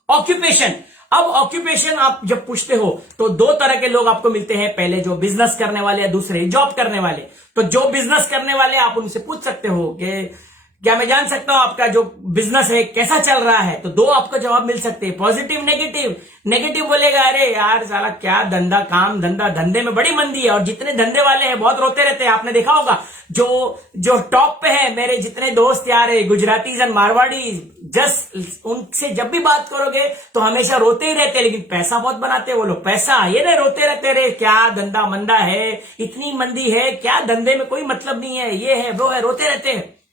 ऑक्यूपेशन, अब ऑक्यूपेशन आप जब पूछते हो तो 2 तरह के लोग आपको मिलते हैं, पहले जो बिजनेस करने वाले, दूसरे जॉब करने वाले। तो जो बिजनेस करने वाले आप उनसे पूछ सकते हो कि क्या मैं जान सकता हूं आपका जो बिजनेस है कैसा चल रहा है? तो 2 आपको जवाब मिल सकते हैं, पॉजिटिव नेगेटिव। नेगेटिव बोलेगा अरे यार साला क्या धंधा, काम धंधा, धंधे में बड़ी मंदी है और जितने धंधे वाले हैं बहुत रोते रहते हैं। आपने देखा होगा जो टॉप पे है, मेरे जितने दोस्त यार है गुजरातीज एंड मारवाड़ी, जस्ट उनसे जब भी बात करोगे तो हमेशा रोते ही रहते हैं, लेकिन पैसा बहुत बनाते हैं वो लोग। पैसा ये ना रोते रहते रहे क्या धंधा मंदा है, इतनी मंदी है, क्या धंधे में कोई मतलब नहीं है, ये है वो है, रोते रहते हैं।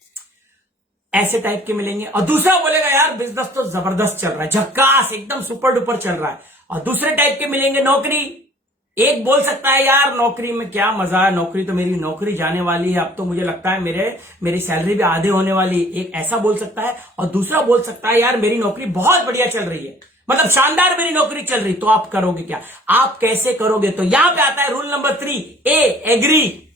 ऐसे टाइप के मिलेंगे। और दूसरा बोलेगा यार बिजनेस तो जबरदस्त चल रहा है, झक्कास, एकदम सुपर डुपर चल रहा है। और दूसरे टाइप के मिलेंगे नौकरी। एक बोल सकता है यार नौकरी में क्या मजा है, नौकरी तो मेरी नौकरी जाने वाली है, अब तो मुझे लगता है मेरी सैलरी भी आधे होने वाली। एक ऐसा बोल सकता है। और दूसरा बोल सकता है यार मेरी नौकरी बहुत बढ़िया चल रही है, मतलब शानदार मेरी नौकरी चल रही। तो आप करोगे क्या? आप कैसे करोगे? तो यहां पे आता है रूल नंबर 3, ए एग्री।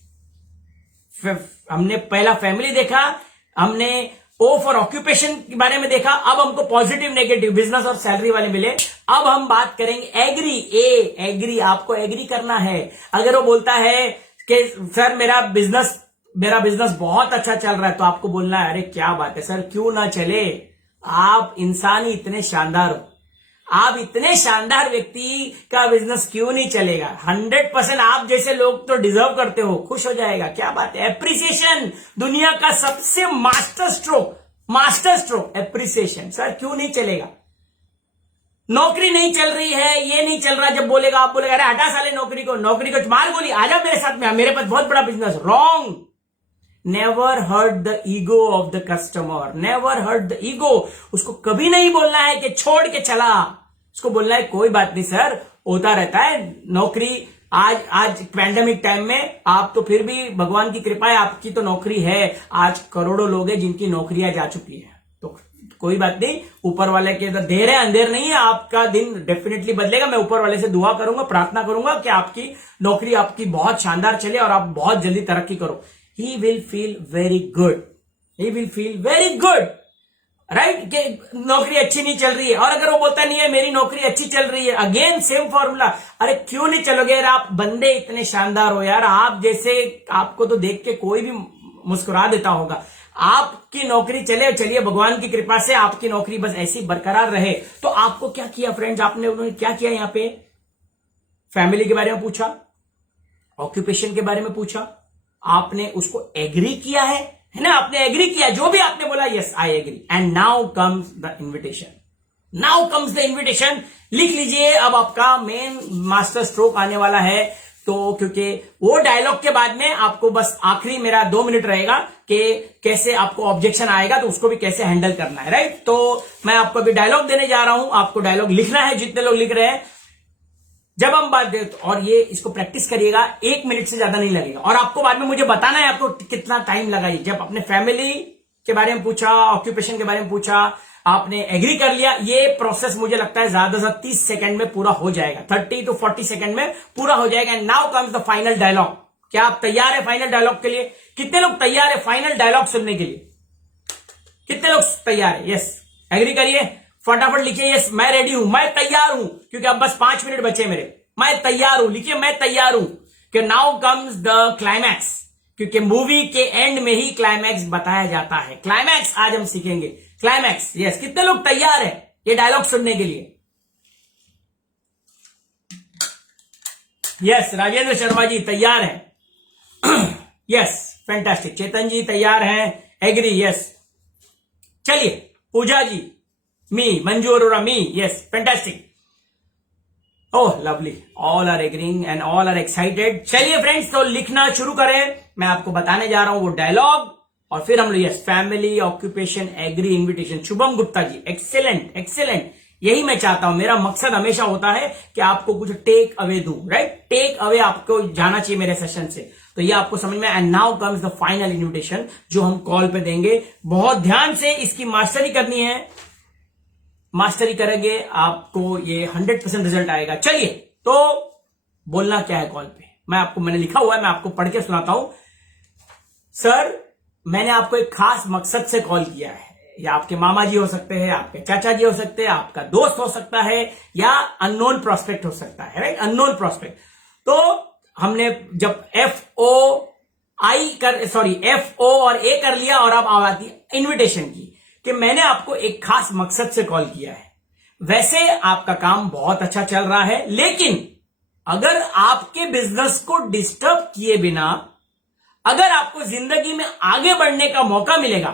हमने पहला फैमिली देखा, हमने O फॉर ऑक्यूपेशन के बारे में देखा, अब हमको पॉजिटिव नेगेटिव बिजनेस और सैलरी वाले मिले। अब हम बात करेंगे एग्री। ए एग्री, आपको एग्री करना है। अगर वो बोलता है कि सर मेरा बिजनेस बहुत अच्छा चल रहा है, तो आपको बोलना है अरे क्या बात है सर, क्यों ना चले। आप इंसान ही इतने शानदार हो, आप इतने शानदार व्यक्ति का बिजनेस क्यों नहीं चलेगा? 100% आप जैसे लोग तो डिजर्व करते हो, खुश हो जाएगा। क्या बात है, एप्रिसिएशन, दुनिया का सबसे मास्टर स्ट्रोक एप्रिसिएशन। सर क्यों नहीं चलेगा? नौकरी नहीं चल रही है, ये नहीं चल रहा, जब बोलेगा आप बोलेगा अरे हटा साले नौकरी को मार गोली, आजा मेरे साथ में, मेरे पास बहुत बड़ा business. Wrong. Never hurt the ego of the customer, never hurt the ego. उसको कभी नहीं बोलना है कि छोड़ के चला, उसको बोलना है कोई बात नहीं सर, होता रहता है नौकरी। आज पैंडेमिक टाइम में आप तो फिर भी भगवान की कृपा है, आपकी तो नौकरी है। आज करोड़ों लोग हैं जिनकी नौकरियां जा चुकी है, तो कोई बात नहीं, ऊपर वाले के देर है अंधेर नहीं है, आपका दिन डेफिनेटली बदलेगा। मैं ऊपर वाले से दुआ करूंगा, प्रार्थना करूंगा कि आपकी नौकरी आपकी बहुत शानदार चले और आप बहुत जल्दी तरक्की करो। He will feel very good. He will feel very good. Right? कि नौकरी अच्छी नहीं चल रही है, और अगर वो बोलता नहीं है मेरी नौकरी अच्छी चल रही है, अगेन सेम फॉर्मूला, अरे क्यों नहीं चलोगे यार, आप बंदे इतने शानदार हो यार, आप जैसे, आपको तो देख के कोई भी मुस्कुरा देता होगा। आपकी नौकरी चलिए भगवान की कृपा से आपकी नौकरी बस ऐसी बरकरार रहे। तो आपको क्या किया फ्रेंड्स, उन्होंने क्या किया? यहां पे फैमिली के बारे में पूछा, ऑक्यूपेशन के बारे में पूछा, आपने उसको एग्री किया है ना, आपने एग्री किया, जो भी आपने बोला yes I agree. And now comes the invitation. लिख लीजिए, अब आपका मेन मास्टर स्ट्रोक आने वाला है। तो क्योंकि वो डायलॉग के बाद में आपको बस आखिरी मेरा 2 मिनट रहेगा कि कैसे आपको ऑब्जेक्शन आएगा तो उसको भी कैसे हैंडल करना है, राइट? तो मैं आपको अभी डायलॉग देने जा रहा हूं, आपको डायलॉग लिखना है, जितने लोग लिख रहे हैं जब हम बात दे, और ये इसको प्रैक्टिस करिएगा, 1 मिनट से ज्यादा नहीं लगेगा, और आपको बाद में मुझे बताना है आपको कितना टाइम लगा। जब अपने फैमिली के बारे में पूछा, ऑक्यूपेशन के बारे में पूछा, आपने एग्री कर लिया, ये प्रोसेस मुझे लगता है ज्यादा से ज्यादा 30 सेकंड में पूरा हो जाएगा, 30 to 40 सेकंड में पूरा हो जाएगा। And now comes the final dialogue. क्या आप तैयार है फाइनल डायलॉग के लिए? कितने लोग तैयार है फाइनल डायलॉग सुनने के लिए? कितने लोग तैयार है? यस, एग्री करिए, फटाफट लिखिए यस मैं रेडी हूं, मैं तैयार हूं, क्योंकि अब बस 5 मिनट बचे मेरे। मैं तैयार हूं, लिखिए मैं तैयार हूं, कि नाउ कम्स द क्लाइमैक्स, क्योंकि मूवी के एंड में ही क्लाइमैक्स बताया जाता है। क्लाइमैक्स आज हम सीखेंगे, क्लाइमैक्स। यस, कितने लोग तैयार है ये डायलॉग सुनने के लिए? यस, राजेंद्र शर्मा जी तैयार है। Yes, fantastic. चेतन जी तैयार हैं, एग्री, यस। चलिए, Pooja ji, me, Manju Arora, me, yes, fantastic. Oh lovely, all are agreeing and all are excited. चलिए फ्रेंड्स, तो लिखना शुरू करें। मैं आपको बताने जा रहा हूं वो डायलॉग, और फिर हम लोग yes, family, occupation, agree, invitation. Shubham Gupta ji, excellent excellent, यही मैं चाहता हूं। मेरा मकसद हमेशा होता है कि आपको कुछ टेक अवे दूं, राइट? टेक अवे आपको जाना चाहिए मेरे सेशन से, तो ये आपको समझ में। And now comes the final invitation, जो हम कॉल पे देंगे। बहुत ध्यान से इसकी मास्टरी करनी है, मास्टरी करेंगे आपको ये 100% रिजल्ट आएगा। चलिए, तो बोलना क्या है कॉल पे, मैंने लिखा हुआ है, मैं आपको पढ़ के सुनाता हूं। सर, मैंने आपको एक खास मकसद से कॉल किया है। या आपके मामा जी हो सकते हैं, आपके चाचा जी हो सकते हैं, आपका दोस्त हो सकता है, या अननोन प्रोस्पेक्ट हो सकता है, राइट? Unknown prospect. तो हमने जब FO और A कर लिया, और अब आती इन्विटेशन की, कि मैंने आपको एक खास मकसद से कॉल किया है। वैसे आपका काम बहुत अच्छा चल रहा है, लेकिन अगर आपके बिजनेस को डिस्टर्ब किए बिना अगर आपको जिंदगी में आगे बढ़ने का मौका मिलेगा,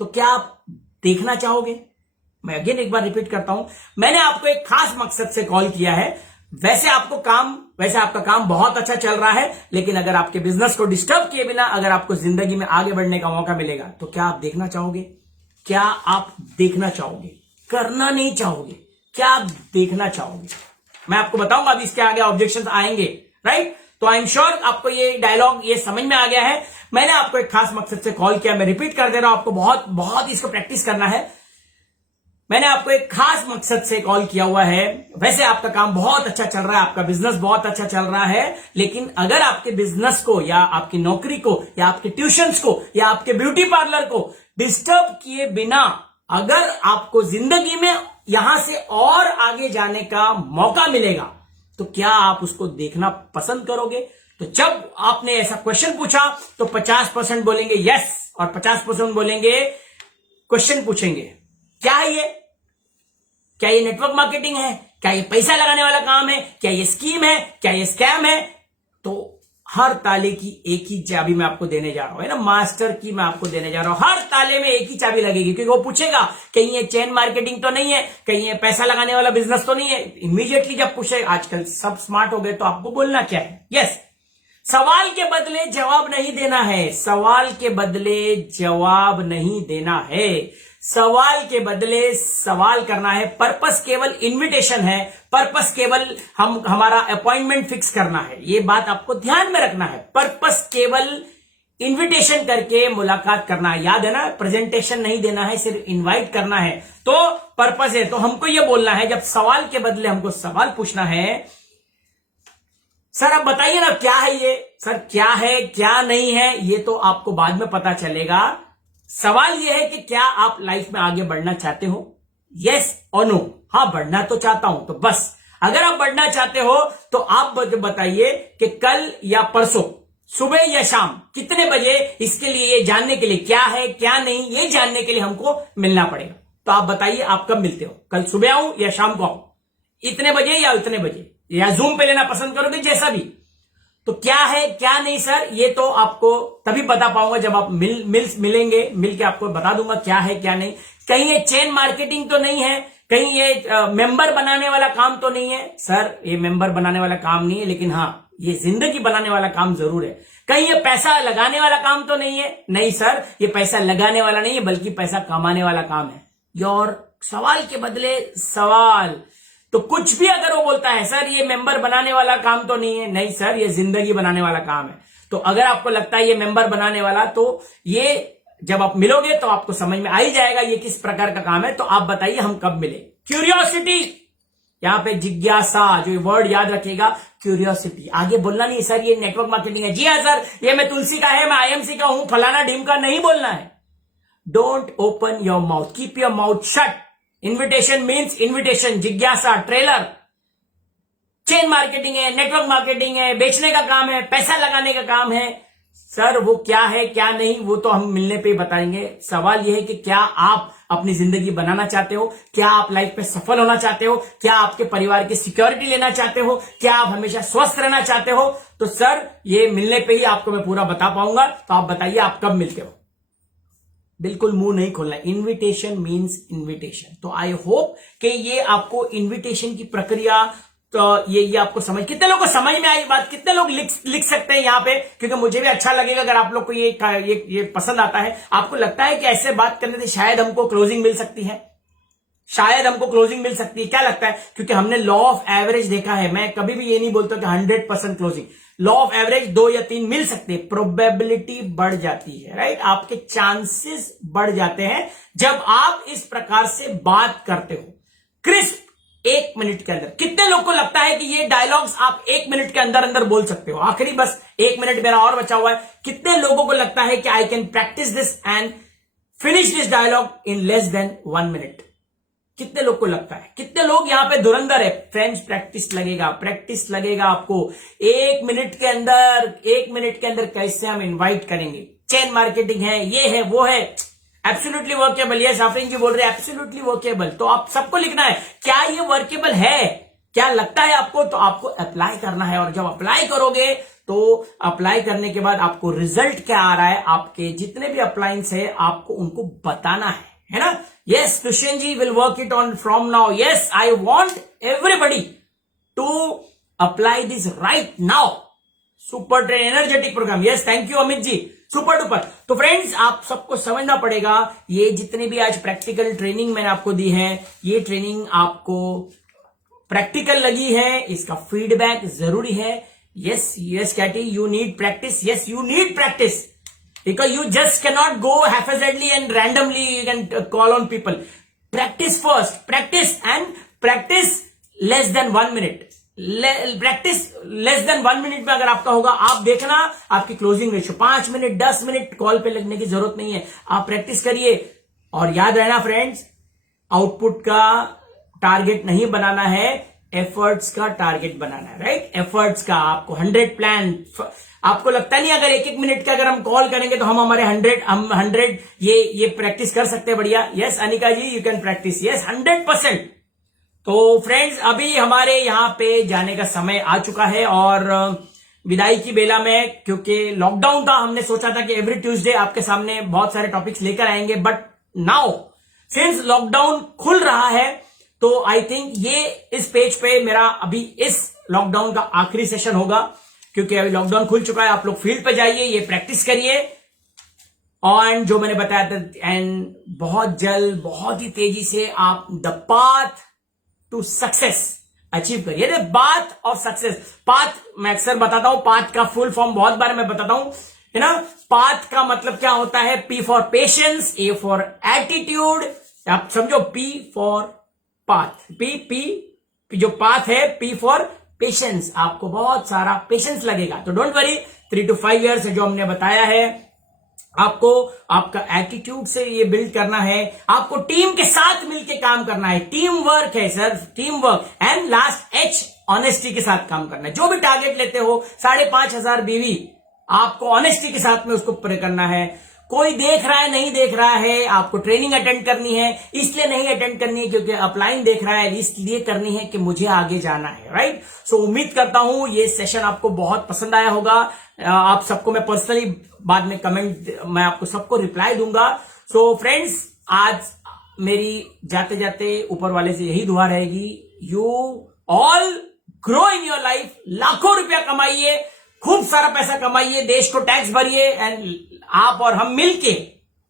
तो क्या आप देखना चाहोगे? मैं अगेन एक बार रिपीट करता हूं, मैंने आपको एक खास मकसद से कॉल किया है। वैसे आपका काम बहुत अच्छा चल रहा है, लेकिन अगर आपके बिजनेस को डिस्टर्ब किए बिना अगर आपको जिंदगी में आगे बढ़ने का मौका मिलेगा, तो क्या आप देखना चाहोगे? क्या आप देखना चाहोगे? करना नहीं चाहोगे? क्या आप देखना चाहोगे? मैं आपको बताऊंगा, अभी इसके आगे ऑब्जेक्शंस आएंगे, राइट? तो आई एम श्योर आपको ये डायलॉग ये समझ में आ गया है। मैंने आपको एक खास मकसद से कॉल किया, मैं रिपीट कर दे रहा हूं, आपको बहुत बहुत इसको प्रैक्टिस करना है। मैंने आपको एक खास मकसद से कॉल किया हुआ है। वैसे आपका काम बहुत अच्छा चल रहा है, आपका बिजनेस बहुत अच्छा चल रहा है, लेकिन अगर आपके बिजनेस को या आपकी नौकरी को या आपके ट्यूशंस को या आपके ब्यूटी पार्लर को डिस्टर्ब किए बिना अगर आपको जिंदगी में यहां से और आगे जाने का मौका मिलेगा, तो क्या आप उसको देखना पसंद करोगे? तो जब आपने ऐसा क्वेश्चन पूछा, तो 50% बोलेंगे यस और 50% बोलेंगे क्वेश्चन पूछेंगे क्या है ये? क्या ये नेटवर्क मार्केटिंग है? क्या ये पैसा लगाने वाला काम है? क्या ये स्कीम है? क्या ये स्कैम है? तो हर ताले की एक ही चाबी मैं आपको देने जा रहा हूं, है ना, मास्टर की मैं आपको देने जा रहा हूं। हर ताले में एक ही चाबी लगेगी, क्योंकि वो पूछेगा कहीं ये चेन मार्केटिंग तो नहीं है, कहीं ये पैसा लगाने वाला बिजनेस तो नहीं है। इमीडिएटली जब पूछे, आजकल सब स्मार्ट हो गए, तो आपको बोलना क्या है? यस। सवाल के बदले जवाब नहीं देना है, सवाल के बदले जवाब नहीं देना है, सवाल के बदले सवाल करना है। पर्पस केवल इनविटेशन है, पर्पस केवल हमारा अपॉइंटमेंट फिक्स करना है। ये बात आपको ध्यान में रखना है। पर्पस केवल इनविटेशन करके मुलाकात करना है, याद है ना? प्रेजेंटेशन नहीं देना है, सिर्फ इनवाइट करना है, तो पर्पस है। तो हमको ये बोलना है, जब सवाल के बदले हमको सवाल पूछना है, सर आप बताइए ना क्या है ये? सर क्या है क्या नहीं है ये तो आपको बाद में पता चलेगा। सवाल ये है कि क्या आप लाइफ में आगे बढ़ना चाहते हो? यस और नो। हाँ, बढ़ना तो चाहता हूं, तो बस अगर आप बढ़ना चाहते हो तो आप बताइए कि कल या परसों, सुबह या शाम कितने बजे, इसके लिए ये जानने के लिए क्या है क्या नहीं ये जानने के लिए हमको मिलना पड़ेगा। तो आप बताइए आप कब मिलते हो? कल सुबह आऊं या शाम को आऊं? इतने बजे या इतने बजे, या जूम पे लेना पसंद करोगे, जैसा भी। तो क्या है क्या नहीं सर, ये तो आपको तभी बता पाऊंगा जब आप मिलेंगे, मिल के आपको बता दूंगा क्या है क्या नहीं। कहीं ये चेन मार्केटिंग तो नहीं है, कहीं ये मेंबर बनाने वाला काम तो नहीं है। सर ये मेंबर बनाने वाला काम नहीं है, लेकिन हाँ ये जिंदगी बनाने वाला काम जरूर है। कहीं ये पैसा लगाने वाला काम तो नहीं है? नहीं सर, ये पैसा लगाने वाला नहीं है, बल्कि पैसा कमाने वाला काम है। और सवाल के बदले सवाल, तो कुछ भी अगर वो बोलता है सर ये मेंबर बनाने वाला काम तो नहीं है, नहीं सर ये जिंदगी बनाने वाला काम है। तो अगर आपको लगता है ये मेंबर बनाने वाला, तो ये जब आप मिलोगे तो आपको समझ में आ ही जाएगा ये किस प्रकार का काम है। तो आप बताइए हम कब मिले। क्यूरियोसिटी, यहां पे जिज्ञासा, जो ये वर्ड याद रखेगा, क्यूरियोसिटी। आगे बोलना नहीं सर ये नेटवर्क मार्केटिंग है, जी हाँ सर ये मैं तुलसी का है, मैं आईएमसी का हूं, फलाना ढीम का, नहीं बोलना है। Don't open your mouth, keep your mouth shut. Invitation means invitation, जिज्ञासा, ट्रेलर। चेन मार्केटिंग है, नेटवर्क मार्केटिंग है, बेचने का काम है, पैसा लगाने का काम है। सर वो क्या है क्या नहीं वो तो हम मिलने पे ही बताएंगे। सवाल यह है कि क्या आप अपनी जिंदगी बनाना चाहते हो, क्या आप लाइफ में सफल होना चाहते हो, क्या आपके परिवार की सिक्योरिटी लेना चाहते हो, क्या आप हमेशा स्वस्थ रहना चाहते हो। तो सर ये मिलने पे ही आपको मैं पूरा बता पाऊंगा। तो आप बताइए आप कब मिलते हो। बिल्कुल मुंह नहीं खोलना। Invitation means invitation. तो आई होप कि ये आपको इन्विटेशन की प्रक्रिया, तो ये आपको समझ, कितने लोगों को समझ में आई बात, कितने लोग लिख सकते हैं यहां पे, क्योंकि मुझे भी अच्छा लगेगा अगर आप लोग को ये पसंद आता है। आपको लगता है कि ऐसे बात करने से शायद हमको क्लोजिंग मिल सकती है, शायद हमको क्लोजिंग मिल सकती है। क्या लगता है? क्योंकि हमने लॉ ऑफ एवरेज देखा है। मैं कभी भी ये नहीं बोलता कि 100% क्लोजिंग, लॉ ऑफ एवरेज 2 या 3 मिल सकते हैं, प्रोबेबिलिटी बढ़ जाती है, राइट। आपके चांसेस बढ़ जाते हैं जब आप इस प्रकार से बात करते हो। क्रिस्प 1 मिनट के अंदर। कितने लोग को लगता है कि ये डायलॉग्स आप 1 मिनट के अंदर अंदर बोल सकते हो? आखिरी बस 1 मिनट मेरा और बचा हुआ है। कितने लोगों को लगता है कि I can practise this and finish this dialogue in less than 1 minute? कितने लोग को लगता है? कितने लोग यहां पे धुरंधर है? फ्रेंड्स प्रैक्टिस लगेगा आपको। 1 मिनट के अंदर कैसे हम इन्वाइट करेंगे। चेन मार्केटिंग है, ये है वो है, absolutely workable. Yes Afreen ji बोल रहे हैं एब्सोल्युटली वर्केबल। तो आप सबको लिखना है क्या ये वर्केबल है, क्या लगता है आपको, तो आपको अप्लाई करना है। और जब अप्लाई करोगे तो अप्लाई करने के बाद आपको रिजल्ट क्या आ रहा है, आपके जितने भी अप्लाइंस है आपको उनको बताना है ना। Yes Dushyant ji will work it on from now. Yes I want everybody to apply this right now. Super train energetic programme. Yes thank you Amit ji, super duper. तो फ्रेंड्स आप सबको समझना पड़ेगा, ये जितने भी आज प्रैक्टिकल ट्रेनिंग मैंने आपको दी है, ये ट्रेनिंग आपको प्रैक्टिकल लगी है, इसका फीडबैक जरूरी है। Yes Katie you need practice. Yes you need practice because you just cannot go haphazardly and randomly you can call on people. Practice first, practice less than 1 minute. Practice less than 1 minute में अगर आपका होगा, आप देखना आपकी closing ratio 5 minute 10 minute call पे लगने की जरूरत नहीं है। आप प्रैक्टिस करिए। और याद रहना फ्रेंड्स, आउटपुट का टारगेट नहीं बनाना है, एफर्ट्स का टारगेट बनाना है, राइट। एफर्ट्स का आपको 100 प्लान। आपको लगता नहीं अगर 1-1 मिनट का अगर हम कॉल करेंगे तो हम हमारे 100 ये प्रैक्टिस कर सकते हैं? बढ़िया। Yes Anika ji you can practise. Yes 100%। तो फ्रेंड्स अभी हमारे यहां पे जाने का समय आ चुका है और विदाई की बेला में, क्योंकि लॉकडाउन था, हमने सोचा था कि एवरी ट्यूसडे आपके सामने बहुत सारे टॉपिक्स लेकर आएंगे, बट नाउ सिंस लॉकडाउन खुल रहा है तो आई थिंक ये इस पेज पे मेरा अभी इस लॉकडाउन का आखिरी सेशन होगा, क्योंकि अभी लॉकडाउन खुल चुका है। आप लोग फील्ड पे जाइए, ये प्रैक्टिस करिए और जो मैंने बताया था, एंड बहुत जल्द बहुत ही तेजी से आप the path to success achieve करिए। The path of success. Path मैं अक्सर बताता हूं, पाथ का फुल फॉर्म बहुत बार मैं बताता हूं, है ना। पाथ का मतलब क्या होता है? P for patience, A for attitude, आप समझो, P फॉर पाथ। P जो पाथ है, P फॉर पेशेंस। आपको बहुत सारा पेशेंस लगेगा, तो डोंट वरी। 3 to 5 years जो हमने बताया है, आपको आपका एटीट्यूड से ये बिल्ड करना है। आपको टीम के साथ मिलकर काम करना है, टीम वर्क है sir, team work. And last H, honesty के साथ काम करना है। जो भी टारगेट लेते हो 5,500 बीवी, आपको ऑनेस्टी के साथ में उसको पूरे करना है। कोई देख रहा है नहीं देख रहा है, आपको ट्रेनिंग अटेंड करनी है, इसलिए नहीं अटेंड करनी है क्योंकि अपलाइन देख रहा है, इसलिए करनी है कि मुझे आगे जाना है, राइट। सो उम्मीद करता हूं ये सेशन आपको बहुत पसंद आया होगा। आप सबको मैं पर्सनली बाद में कमेंट, मैं आपको सबको रिप्लाई दूंगा। सो फ्रेंड्स आज मेरी जाते जाते ऊपर वाले से यही दुआ रहेगी, you all grow in your life. लाखों रुपया कमाइए, खूब सारा पैसा कमाइए, देश को टैक्स भरिए, एंड आप और हम मिलके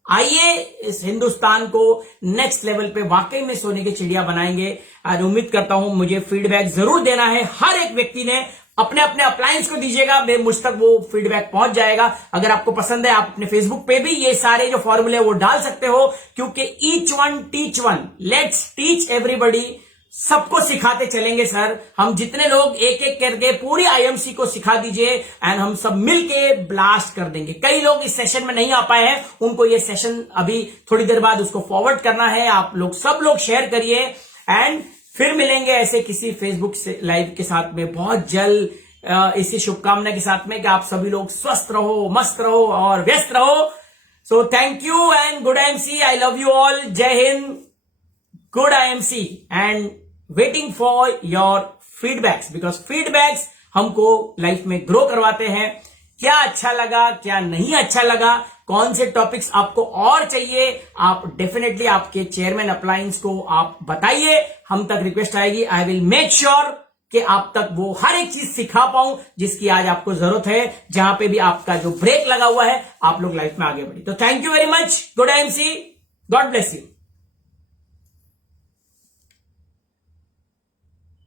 आइए इस हिंदुस्तान को नेक्स्ट लेवल पे वाकई में सोने की चिड़िया बनाएंगे। और उम्मीद करता हूं मुझे फीडबैक जरूर देना है। हर एक व्यक्ति ने अपने अपने अप्लायंस को दीजिएगा, मुझ तक वो फीडबैक पहुंच जाएगा। अगर आपको पसंद है आप अपने फेसबुक पे भी ये सारे जो फॉर्मूले वो डाल सकते हो, क्योंकि each one teach one, let's teach everybody. सबको सिखाते चलेंगे सर। हम जितने लोग एक एक करके पूरी आईएमसी को सिखा दीजिए एंड हम सब मिलके ब्लास्ट कर देंगे। कई लोग इस सेशन में नहीं आ पाए हैं, उनको ये सेशन अभी थोड़ी देर बाद उसको फॉरवर्ड करना है। आप लोग सब लोग शेयर करिए एंड फिर मिलेंगे ऐसे किसी फेसबुक से लाइव के साथ में बहुत जल्द, इसी शुभकामना के साथ में कि आप सभी लोग स्वस्थ रहो, मस्त रहो और व्यस्त रहो। So thank you and good IMC. I love you all. जय हिंद, good IMC and waiting for your feedbacks, because feedbacks हमको लाइफ में ग्रो करवाते हैं। क्या अच्छा लगा, क्या नहीं अच्छा लगा, कौन से टॉपिक्स आपको और चाहिए, आप डेफिनेटली आपके चेयरमैन अप्लायंस को आप बताइए। हम तक रिक्वेस्ट आएगी। आई विल मेक श्योर कि आप तक वो हर एक चीज सिखा पाऊं जिसकी आज आपको जरूरत है। जहां पे भी आपका जो ब्रेक लगा हुआ है, आप लोग लाइफ में आगे बढ़े। तो thank you very much. Good IMC. God bless you.